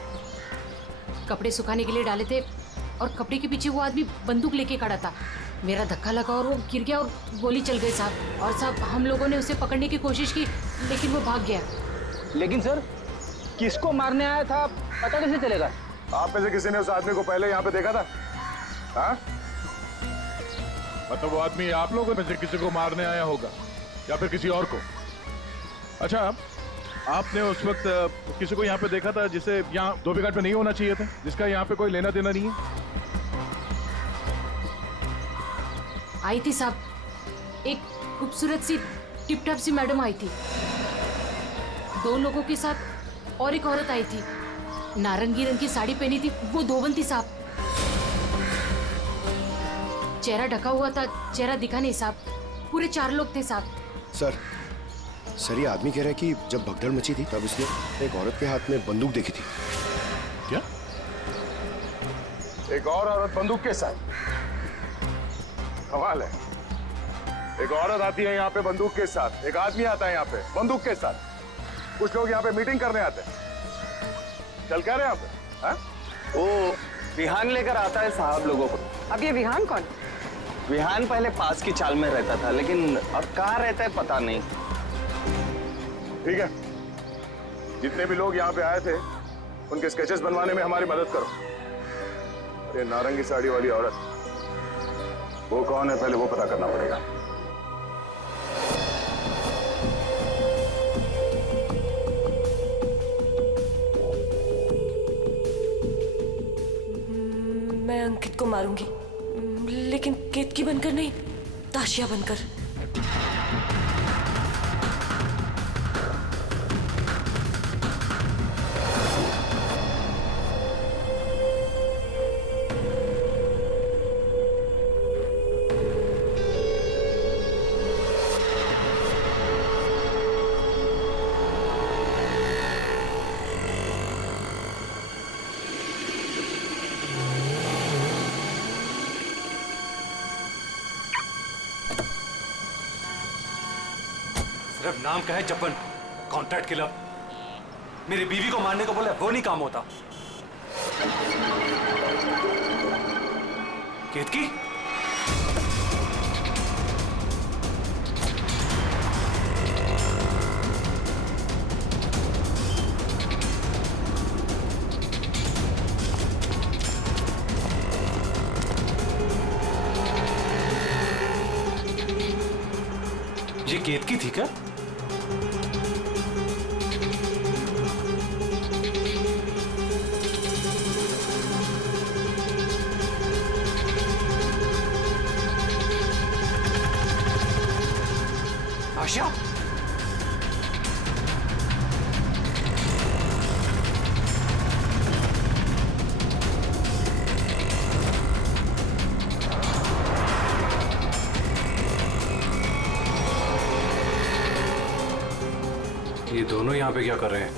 कपड़े सुखाने के लिए डाले थे और कपड़े के पीछे वो आदमी बंदूक लेके खड़ा था। मेरा धक्का लगा और वो गिर गया और गोली चल गई साहब। और साहब हम लोगों ने उसे पकड़ने की कोशिश की लेकिन वो भाग गया। लेकिन सर, किसको मारने आया था पता कैसे चलेगा? आप में से किसी ने उस आदमी को पहले यहाँ पे देखा था? हाँ? मतलब वो आदमी आप लोगों में से किसी को मारने आया होगा या फिर किसी और को? अच्छा, आपने उस वक्त किसी को यहाँ पे देखा था जिसे यहाँ धोबी घाट पे नहीं होना चाहिए था, जिसका यहाँ पे कोई लेना देना नहीं है? आई थी साहब, एक खूबसूरत सी टिप टॉप सी मैडम आई थी, 2 लोगों के साथ और एक औरत आई थी, नारंगी रंग की साड़ी पहनी थी, वो धोबन थी साहब। चेहरा ढका हुआ था, चेहरा दिखा नहीं साहब। पूरे 4 लोग थे साहब। सर ये आदमी कह रहा है कि जब भगदड़ मची थी तब इसने एक औरत के हाथ में बंदूक देखी थी। क्या? एक और औरत बंदूक के साथ? कमाल है। एक औरत आती है यहाँ पे बंदूक के साथ, एक आदमी आता है यहाँ पे बंदूक के साथ। कुछ लोग यहाँ पे मीटिंग करने आते हैं। चल क्या रहे यहाँ पे? हाँ? वो विहान लेकर आता है साहब लोगों को। अब ये विहान कौन? विहान पहले पास की चाल में रहता था, लेकिन अब कहाँ रहता है पता नहीं। ठीक है, जितने भी लोग यहाँ पे आए थे उनके स्केचेस बनवाने में हमारी मदद करो। अरे नारंगी साड़ी वाली औरत, वो कौन है पहले वो पता करना पड़ेगा। मैं अंकित को मारूंगी, लेकिन केतकी बनकर नहीं, ताशिया बनकर। सिर्फ नाम का है जपन, कॉन्ट्रैक्ट किलर। मेरी बीवी को मारने को बोले वो नहीं काम होता। केतकी, ये केतकी थी क्या? आशिया, ये दोनों यहाँ पे क्या कर रहे हैं?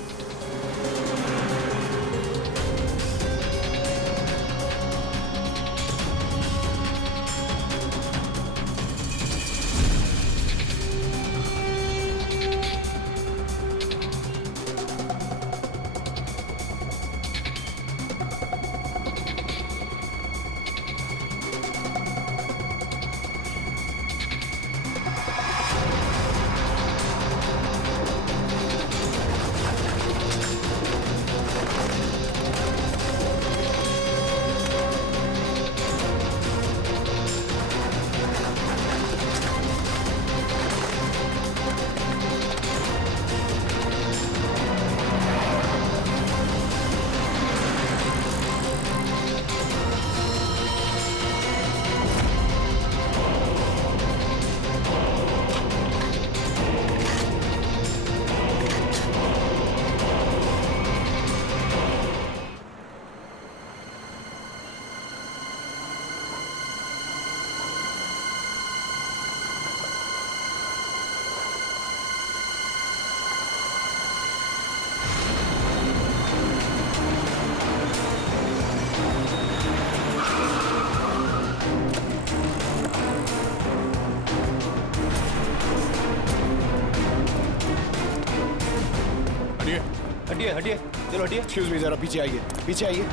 चलो हटिए। एक्सक्यूज मी, जरा पीछे आइए, पीछे आइए।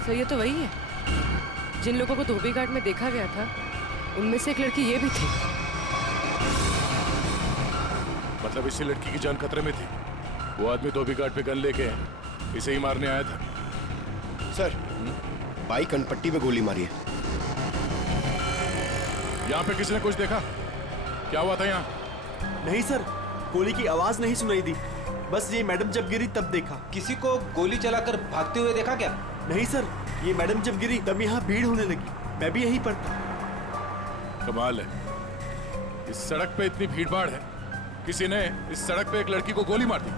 सर ये तो वही है जिन लोगों को धोबी घाट में देखा गया था, उनमें से एक लड़की ये भी थी। मतलब इसी लड़की की जान खतरे में थी। वो आदमी धोबी घाट पे गन लेके इसे ही मारने आया था। सर, बाई कनपट्टी पे गोली मारी है। यहाँ पे किसी ने कुछ देखा? क्या हुआ था यहाँ? नहीं सर, गोली की आवाज नहीं सुनाई दी, बस ये मैडम जब गिरी तब देखा। किसी को गोली चलाकर भागते हुए देखा क्या? नहीं सर, ये मैडम जब गिरी तब यहाँ भीड़ होने लगी, मैं भी यहीं पर था। कमाल है, इस सड़क पे इतनी भीड़ भाड़ है, किसी ने इस सड़क पे एक लड़की को गोली मार दी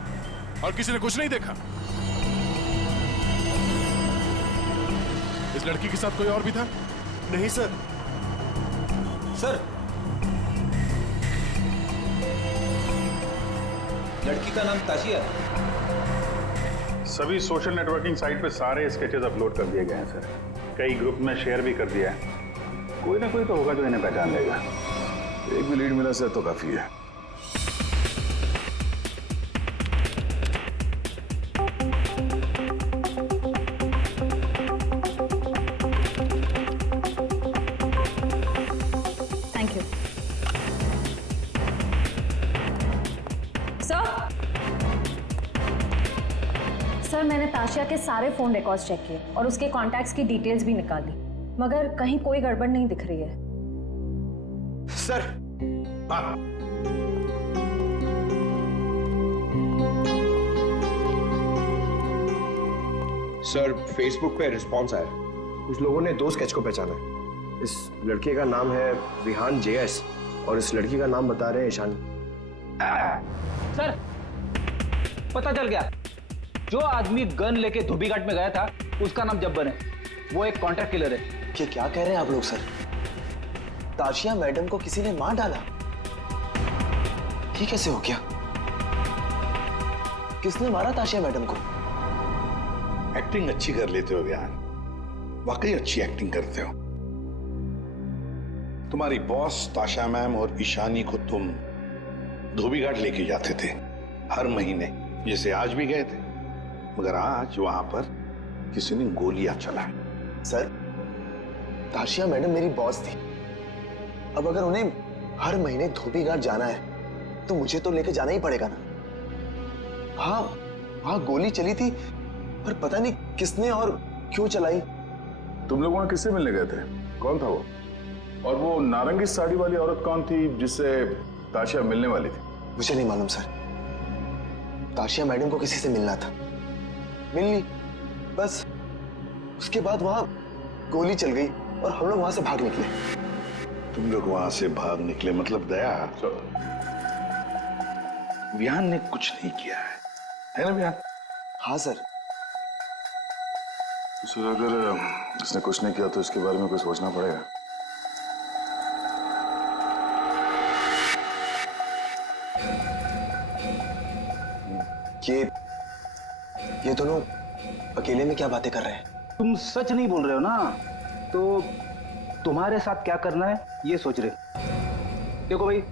और किसी ने कुछ नहीं देखा। इस लड़की के साथ कोई और भी था? नहीं सर। सर, लड़की का नाम ताशिया है। सभी सोशल नेटवर्किंग साइट पे सारे स्केचेस अपलोड कर दिए गए हैं सर। कई ग्रुप में शेयर भी कर दिया है। कोई ना कोई तो होगा जो इन्हें पहचान लेगा। एक भी लीड मिला सर तो काफी है। थैंक यू सर, मैंने ताशिया के सारे फोन रिकॉर्ड्स चेक किए और उसके कॉन्टैक्ट्स की डिटेल्स भी निकाली, मगर कहीं कोई गड़बड़ नहीं दिख रही है। सर, हाँ। सर, फेसबुक पे रिस्पॉन्स आया। कुछ लोगों ने 2 स्केच को पहचाना है। इस लड़के का नाम है विहान JS और इस लड़की का नाम बता रहे हैं ईशानी। सर, पता चल गया। जो आदमी गन लेके धोबी घाट में गया था उसका नाम जब्बर है। वो एक कॉन्ट्रैक्ट किलर है। ये क्या कह रहे हैं आप लोग सर? ताशिया मैडम को किसी ने मार डाला? ये कैसे हो गया? किसने मारा ताशिया मैडम को? एक्टिंग अच्छी कर लेते हो विहान, वाकई अच्छी एक्टिंग करते हो। तुम्हारी बॉस ताशा मैम और ईशानी को तुम धोबी घाट लेके जाते थे हर महीने, जैसे आज भी गए थे, मगर आज वहां पर किसी ने गोलियां चलाई। सर, ताशिया मैडम मेरी बॉस थी। अब अगर उन्हें हर महीने धोबी घाट जाना है तो मुझे तो लेके जाना ही पड़ेगा ना। हाँ, वहां गोली चली थी पर पता नहीं किसने और क्यों चलाई। तुम लोग वहां किससे मिलने गए थे? कौन था वो? और वो नारंगी साड़ी वाली औरत कौन थी जिससे ताशिया मिलने वाली थी? मुझे नहीं मालूम सर। ताशिया मैडम को किसी से मिलना था, मिल ली, बस उसके बाद वहां गोली चल गई और हम लोग वहां से भाग निकले। तुम लोग वहां से भाग निकले मतलब दया, विहान ने कुछ नहीं किया है ना विहान? हाँ सर। सर, अगर इसने कुछ नहीं किया तो इसके बारे में कुछ सोचना पड़ेगा। ये दोनों अकेले में क्या बातें कर रहे हैं? तुम सच नहीं बोल रहे हो ना, तो तुम्हारे साथ क्या करना है ये सोच रहे। देखो भाई,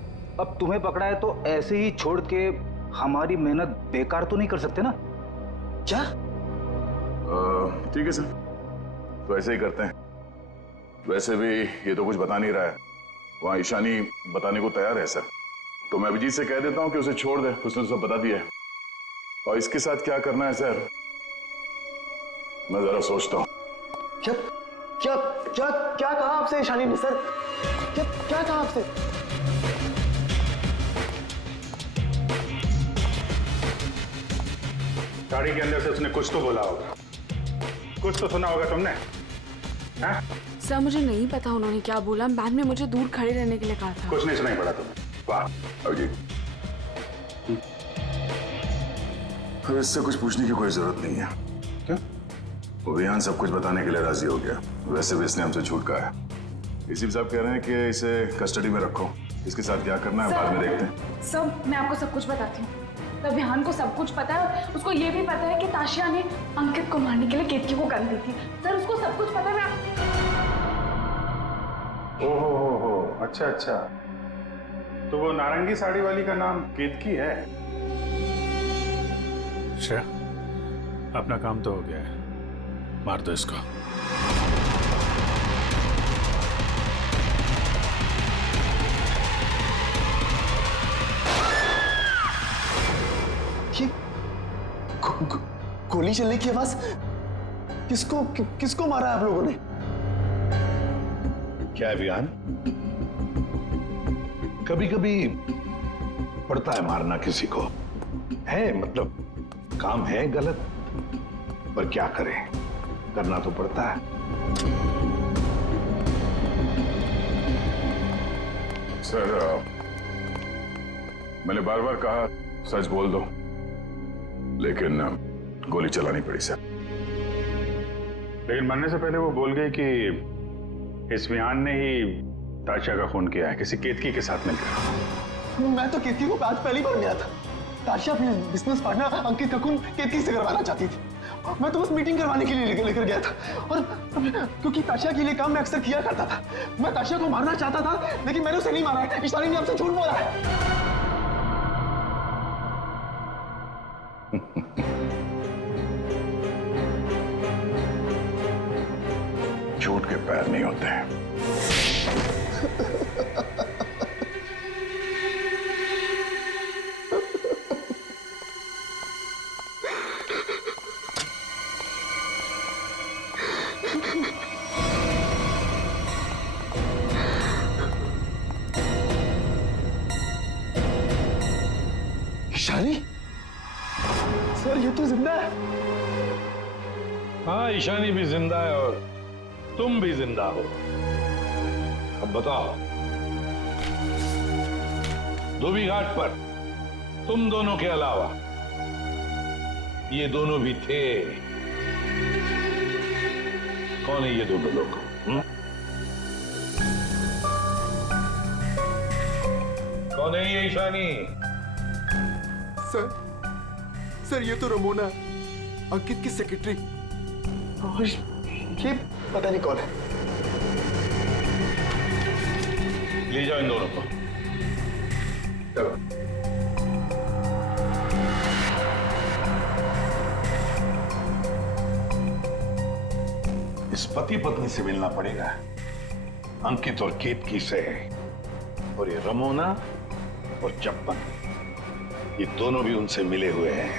अब तुम्हें पकड़ा है तो ऐसे ही छोड़ के हमारी मेहनत बेकार तो नहीं कर सकते ना? क्या? ठीक है सर, तो ऐसे ही करते हैं। वैसे भी ये तो कुछ बता नहीं रहा है, वहां ईशानी बताने को तैयार है सर, तो मैं अभिजीत से कह देता हूं कि उसे छोड़ दे, उसने सब बता दिया है। और इसके साथ क्या करना है सर, मैं जरा सोचता हूं। क्या क्या क्या क्या कहा आपसे ईशानी ने सर? क्या क्या कहा आपसे? गाड़ी के अंदर से उसने कुछ तो बोला होगा, कुछ तो सुना होगा तुमने। हाँ? सर, मुझे नहीं पता उन्होंने क्या बोला। मैम ने मुझे दूर खड़े रहने के लिए कहा था। कुछ नहीं सुनाई पड़ा तुम्हें? वाह अभिजीत, अब इससे कुछ पूछने की कोई जरूरत नहीं है। क्यों? वो विहान सब कुछ बताने के लिए राजी हो गया। वैसे भी इसने हमसे झूठ कहा है। इसी साहब कह रहे हैं कि इसे कस्टडी में रखो, इसके साथ क्या करना है बाद में देखते हैं। सब मैं आपको सब कुछ बताती हूँ। तब विहान को सब कुछ पता है और उसको ये भी पता है कि ताशिया ने अंकित को मारने के लिए केतकी को गन दी थी। सर उसको सब कुछ पता है। ओहो, अच्छा अच्छा, तो वो नारंगी साड़ी वाली का नाम केतकी है। श्रेया, अपना काम तो हो गया है, मार दो इसको। गोली चलने की आवाज, किसको मारा है आप लोगों ने? क्या है विहान, कभी कभी पड़ता है मारना किसी को, है मतलब काम है गलत, पर क्या करें, करना तो पड़ता है। सर, मैंने बार बार कहा सच बोल दो, लेकिन गोली चलानी पड़ी सर। लेकिन मरने से पहले वो बोल गई कि इस विहान ने ही ताशिया का खून किया है, किसी केतकी के साथ मिलकर। मैं तो केतकी को आज पहली बार मिला था। ताशिया अपने बिजनेस पार्टनर अंकित का खून केतकी से करवाना चाहती थी। मैं तो बस मीटिंग करवाने के लिए लेकर गया था, और क्योंकि ताशिया के लिए काम मैं अक्सर किया करता था। मैं ताशिया को मारना चाहता था, लेकिन मैंने उसे नहीं मारा है। इशानी ने आपसे झूठ बोला है। झूठ के पैर नहीं होते हैं। ईशानी, सर ये तो जिंदा है। हाँ, ईशानी भी जिंदा है और तुम भी जिंदा हो। अब बताओ, धोबी घाट पर तुम दोनों के अलावा ये दोनों भी थे। कौन है ये दोनों लोग? कौन है ये ईशानी? सर ये तो रमोना, अंकित की सेक्रेटरी। और ये पता नहीं कौन है। ले जाओ इन दोनों को। चलो। इस पति पत्नी से मिलना पड़ेगा, अंकित और केतकी से। और ये रमोना और चप्पन, ये दोनों भी उनसे मिले हुए हैं।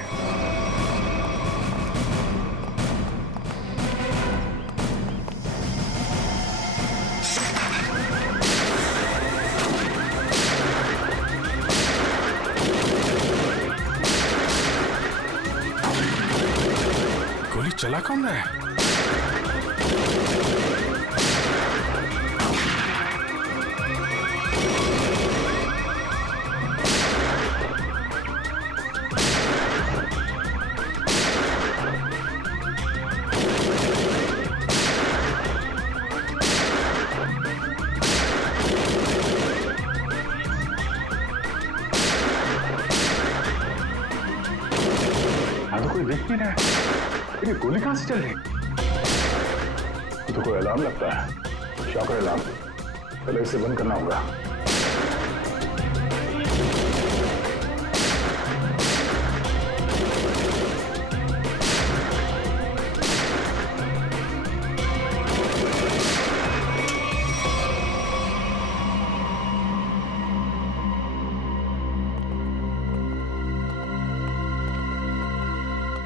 गोली चला कौन रहा है? कोई देख नहीं रहा है। ये गोली कहां से चल रही? तो कोई अलार्म लगता है, शॉकर अलार्म। पहले इसे बंद करना होगा।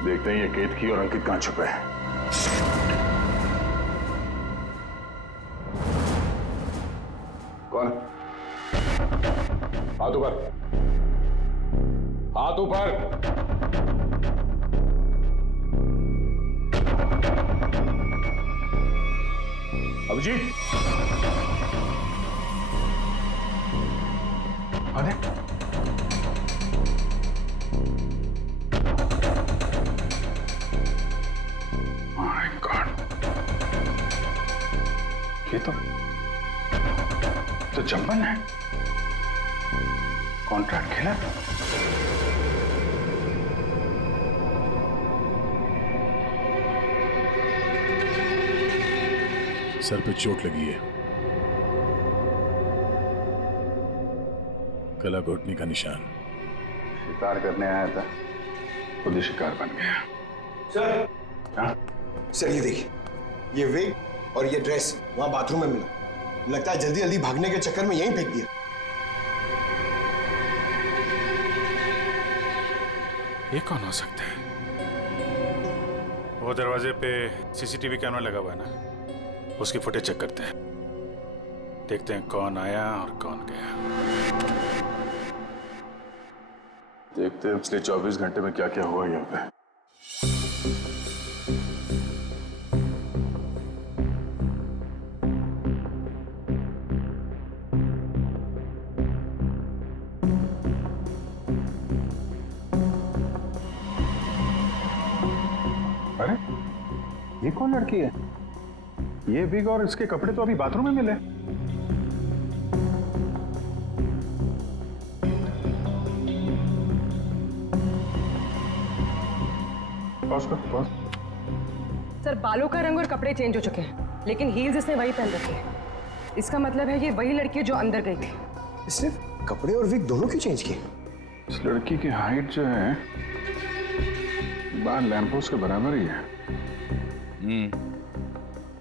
देखते हैं ये केतकी और अंकित कहां छुपे हैं। कौन? हाथ ऊपर, हाथ ऊपर। अभिजीत, अरे ये तो चंपन है। कॉन्ट्रैक्ट खेला। सर पे चोट लगी है, गला घोटने का निशान। शिकार करने आया था, खुद ही शिकार बन गया। सर, हाँ? सर ये देखिए, ये विग और ये ड्रेस वहां बाथरूम में मिला। लगता है जल्दी जल्दी भागने के चक्कर में यहीं फेंक दिया। ये कौन हो सकता है? वो दरवाजे पे सीसीटीवी कैमरा लगा हुआ है ना, उसकी फुटेज चेक करते हैं, देखते हैं कौन आया और कौन गया। देखते हैं पिछले 24 घंटे में क्या क्या हुआ यहाँ पे। अरे ये कौन लड़की है? ये विग और इसके कपड़े तो अभी बाथरूम में मिले। पॉज कर, पॉज। सर, बालों का रंग और कपड़े चेंज हो चुके हैं, लेकिन हील्स इसने वही पहन रखी है। इसका मतलब है ये वही लड़की है जो अंदर गई थी। इसने कपड़े और विग दोनों क्यों चेंज किए? इस लड़की की हाइट जो है बाल लैंपोस्ट के बराबर ही है।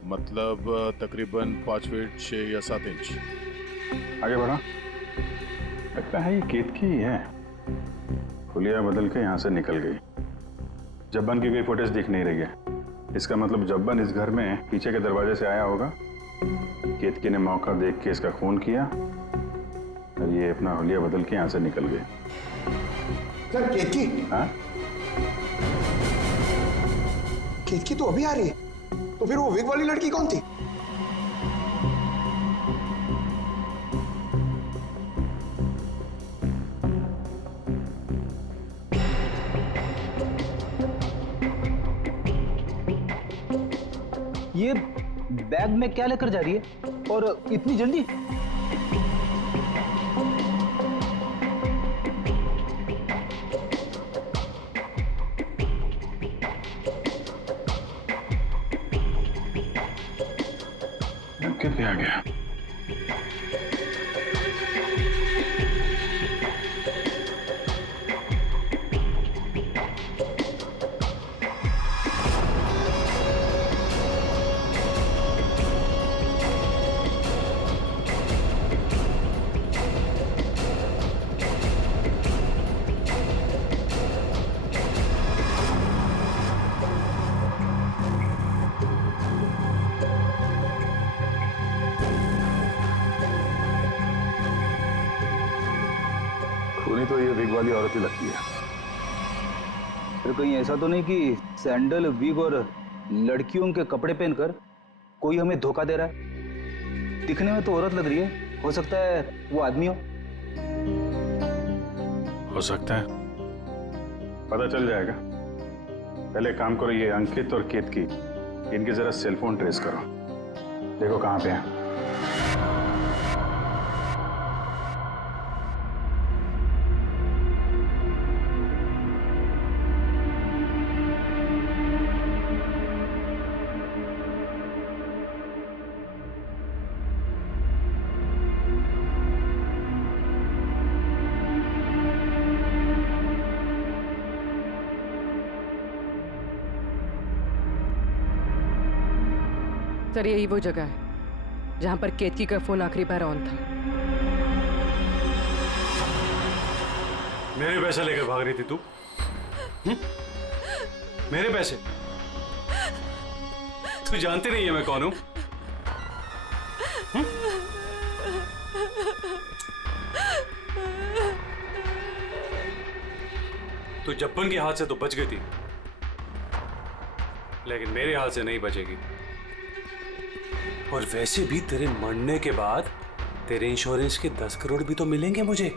मतलब तकरीबन 5 फीट 6 या 7 इंच। आगे बढ़ा, लगता है ये केतकी ही है। हुलिया बदल के यहाँ से निकल गई। जब्बन की कोई फुटेज दिख नहीं रही है। इसका मतलब जब्बन इस घर में पीछे के दरवाजे से आया होगा। केतकी ने मौका देख के इसका खून किया और ये अपना हुलिया बदल के यहाँ से निकल गए। सर, केतकी? हाँ? केतकी तो अभी आ रही है, तो फिर वो विग वाली लड़की कौन थी? ये बैग में क्या लेकर जा रही है और इतनी जल्दी? कितने आ गया? खूनी तो ये विग वाली औरत ही लगती है। फिर कहीं ऐसा तो नहीं कि सैंडल, विग और लड़कियों के कपड़े पहनकर कोई हमें धोखा दे रहा है? दिखने में तो औरत लग रही है, हो सकता है वो आदमी हो सकता है, पता चल जाएगा। पहले काम करो, ये अंकित और केतकी, इनके जरा सेलफोन ट्रेस करो, देखो कहाँ पे हैं। सर, यही वो जगह है जहां पर केतकी का फोन आखिरी बार ऑन था। मेरे पैसे लेकर भाग रही थी तू? मेरे पैसे? तू जानती नहीं है मैं कौन हूं? तू जब्बन के हाथ से तो बच गई थी, लेकिन मेरे हाथ से नहीं बचेगी। और वैसे भी तेरे मरने के बाद तेरे इंश्योरेंस के 10 करोड़ भी तो मिलेंगे मुझे।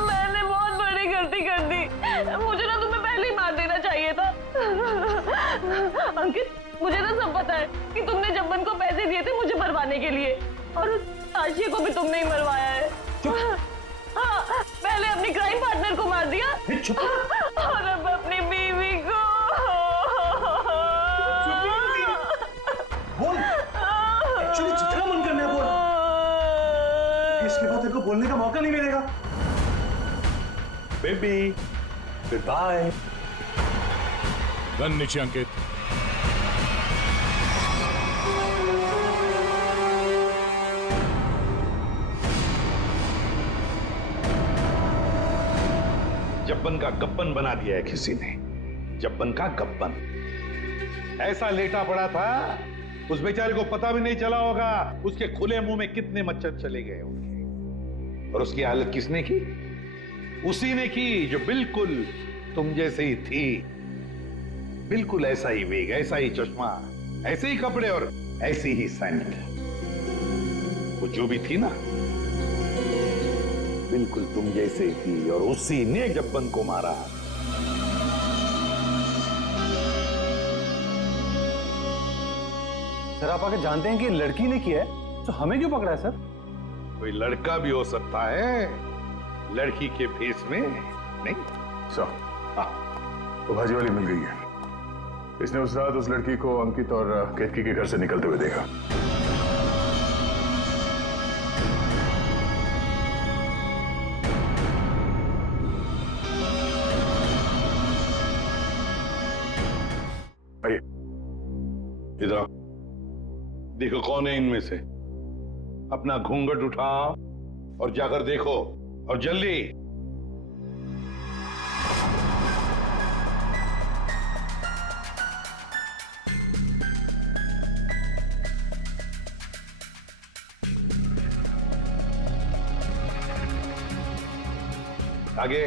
मैंने बहुत बड़ी गलती कर दी। मुझे ना तुम्हें पहले ही मार देना चाहिए था। अंकित, मुझे ना सब पता है कि तुमने जब्बन को पैसे दिए थे मुझे मरवाने के लिए, और उस आशिया को भी तुमने ही मरवाया है। हाँ, पहले अपनी क्राइम पार्टनर को मार दिया और अब अपनी बीवी को। Baby good bye. गन नीचे अंकित। जब्बन का गब्बन बना दिया है किसी ने, जब्बन का गब्बन। ऐसा लेटा पड़ा था उस बेचारे को पता भी नहीं चला होगा उसके खुले मुंह में कितने मच्छर चले गए होंगे। और उसकी हालत किसने की? उसी ने की जो बिल्कुल तुम जैसे ही थी, बिल्कुल ऐसा ही वेग, ऐसा ही चश्मा, ऐसे ही कपड़े और ऐसी ही सैंडल। वो जो भी थी ना बिल्कुल तुम जैसे ही थी और उसी ने जब्बन को मारा। सर आप आगे जानते हैं कि लड़की ने किया है तो हमें क्यों पकड़ा है सर? कोई लड़का भी हो सकता है लड़की के फेस में, नहीं? वो भाजी वाली मिल गई है। इसने उस रात उस लड़की को अंकित और केतकी के घर से निकलते हुए देखा। आइए इधर देखो कौन है इनमें से। अपना घूंघट उठाओ और जाकर देखो और जल्दी। आगे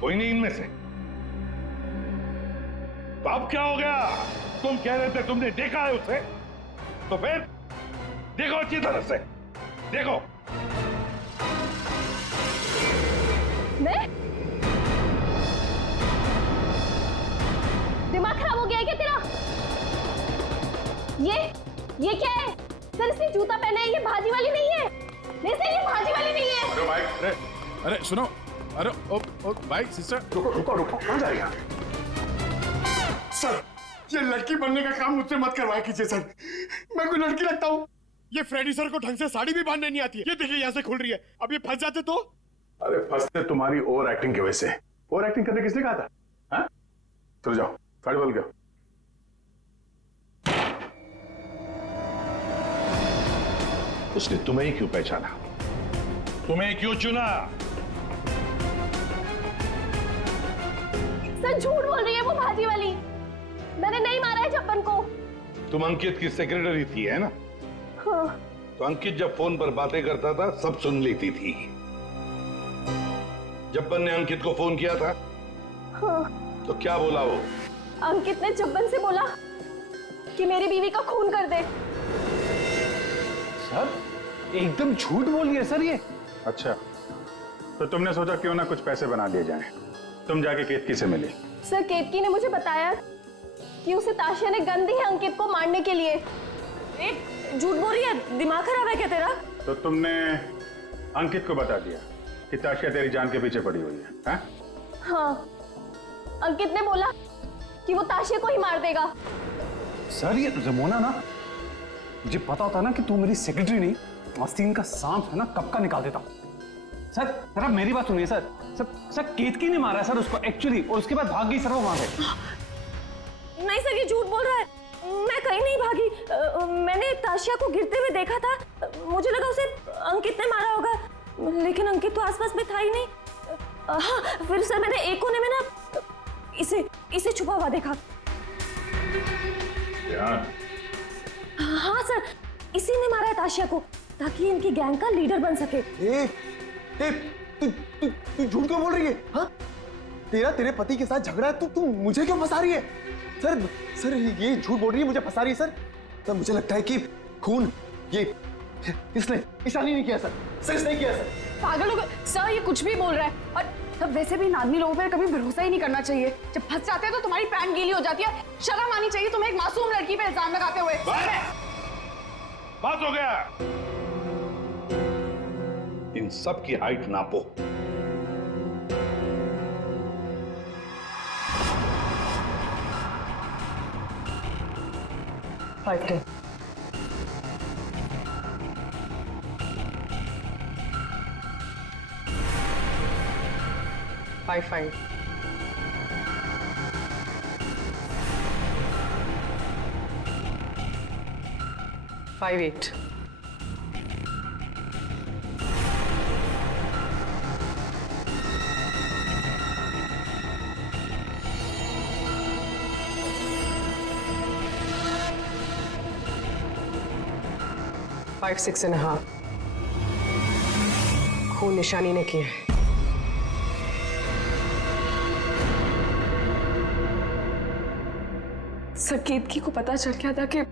कोई नहीं इनमें से। तो अब क्या हो गया? तुम कह रहे थे तुमने देखा है उसे, तो फिर देखो अच्छी तरह से देखो। मैं? दिमाग खराब हो गया है क्या तेरा? ये क्या है? सर इसने जूता पहना है, ये भाजी वाली नहीं है। नहीं सर ये भाजी वाली नहीं है। अरे भाई, अरे सुनो, अरे ओ भाई सिस्टर, रुको कहाँ जा रही है? सर ये लड़की बनने का काम मुझसे मत करवाया कीजिए सर, मैं कोई लड़की लगता हूँ? ये फ्रेडी सर को ढंग से साड़ी भी बांधने नहीं आती है। ये देखिए यहाँ से खुल रही है, अब ये फंस जाते तो? अरे फंसते तुम्हारी ओवर एक्टिंग की वजह से। ओवर एक्टिंग करने किसने कहा था? हाँ? चलो जाओ, साड़ी बोल गया। उसने तुम्हें ही क्यों पहचाना? तुम्हें क्यों चुना? सर झूठ बोल रही है वो भाजी वाली, मैंने नहीं मारा है जब्बन को। तुम अंकित की सेक्रेटरी थी है ना? हाँ। तो अंकित जब फोन पर बातें करता था सब सुन लेती थी। जब्बन ने अंकित को फोन किया था? हाँ। तो क्या बोला वो? अंकित ने जब्बन से बोला कि मेरी बीवी का खून कर दे। सर एकदम झूठ बोल रही है सर ये। अच्छा, तो तुमने सोचा क्यों ना कुछ पैसे बना दिए जाएं। तुम जाके केतकी से मिली। सर केतकी ने मुझे बताया कि उसे ताशिया ने गन दी है अंकित को मारने के लिए। झूठ बोल रही है, दिमाग खराब है क्या तेरा? तो तुमने अंकित को बता दिया कि ताशिया तेरी जान के पीछे पड़ी हुई है? हाँ? हाँ, अंकित ने बोला कि वो ताशिया को ही मार देगा। सर ये रमोना ना, मुझे पता होता ना कि तू मेरी सेक्रेटरी नहीं, आस्तीन का सांप है ना, कब का निकाल देता हूँ। सर आप मेरी बात सुनिए सर। सर केतकी ने मारा है सर उसको एक्चुअली, और उसके बाद भाग गई सर वो वहां से। नहीं सर ये झूठ बोल रहा है, मैं कहीं नहीं भागी। मैंने ताशिया को गिरते हुए देखा था, मुझे लगा उसे अंकित ने मारा होगा, लेकिन अंकित तो आसपास में था ही नहीं। हाँ, फिर सर मैंने एक कोने में ना इसे छुपा हुआ देखा। हाँ सर, इसी ने मारा है ताशिया को ताकि इनकी गैंग का लीडर बन सके। तू झूठ क्यों बोल रही है? हाँ, तेरे पति के साथ झगड़ा है, तू मुझे क्यों फंसा रही है? सर ये झूठ बोल रही है, मुझे फंसा रही है सर। मुझे लगता है कि खून ये इसने ईशानी नहीं किया सर इसने किया सर। पागल हो गए सर, ये कुछ भी बोल रहा है। और तब वैसे भी इन आदमी लोगों पर कभी भरोसा ही नहीं करना चाहिए। जब फंस जाते हैं तो तुम्हारी पैंट गीली हो जाती है। शर्म आनी चाहिए तुम्हें एक मासूम लड़की पे इल्जाम लगाते हुए। बात हो गया। इन सब की हाइट नापो। फाइव 5 8 5 6.5 खून निशानी ने किया है। केतकी को पता चल गया था कि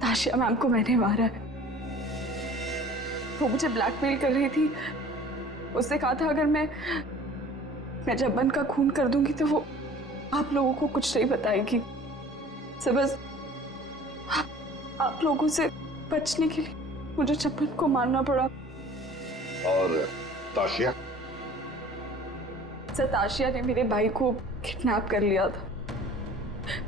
ताशिया मैम को मैंने मारा है। वो मुझे ब्लैकमेल कर रही थी। उसने कहा था अगर मैं जब्बन का खून कर दूंगी तो वो आप लोगों को कुछ नहीं बताएगी। तो बस आप लोगों से बचने के लिए मुझे जब्बन को मारना पड़ा। और ताशिया? सर, ताशिया ने मेरे भाई को किडनैप कर लिया था।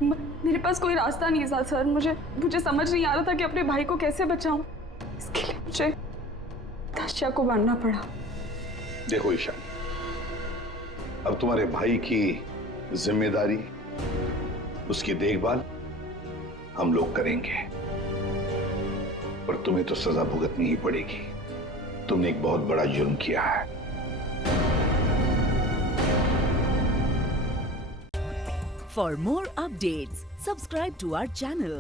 मेरे पास कोई रास्ता नहीं था सर। मुझे समझ नहीं आ रहा था कि अपने भाई को कैसे बचाऊं। इसके लिए मुझे ताशिया को मारना पड़ा। देखो ईशानी, अब तुम्हारे भाई की जिम्मेदारी, उसकी देखभाल हम लोग करेंगे, पर तुम्हें तो सजा भुगतनी ही पड़ेगी। तुमने एक बहुत बड़ा जुर्म किया है। For more updates, subscribe to our channel,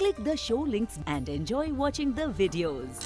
click the show links and enjoy watching the videos.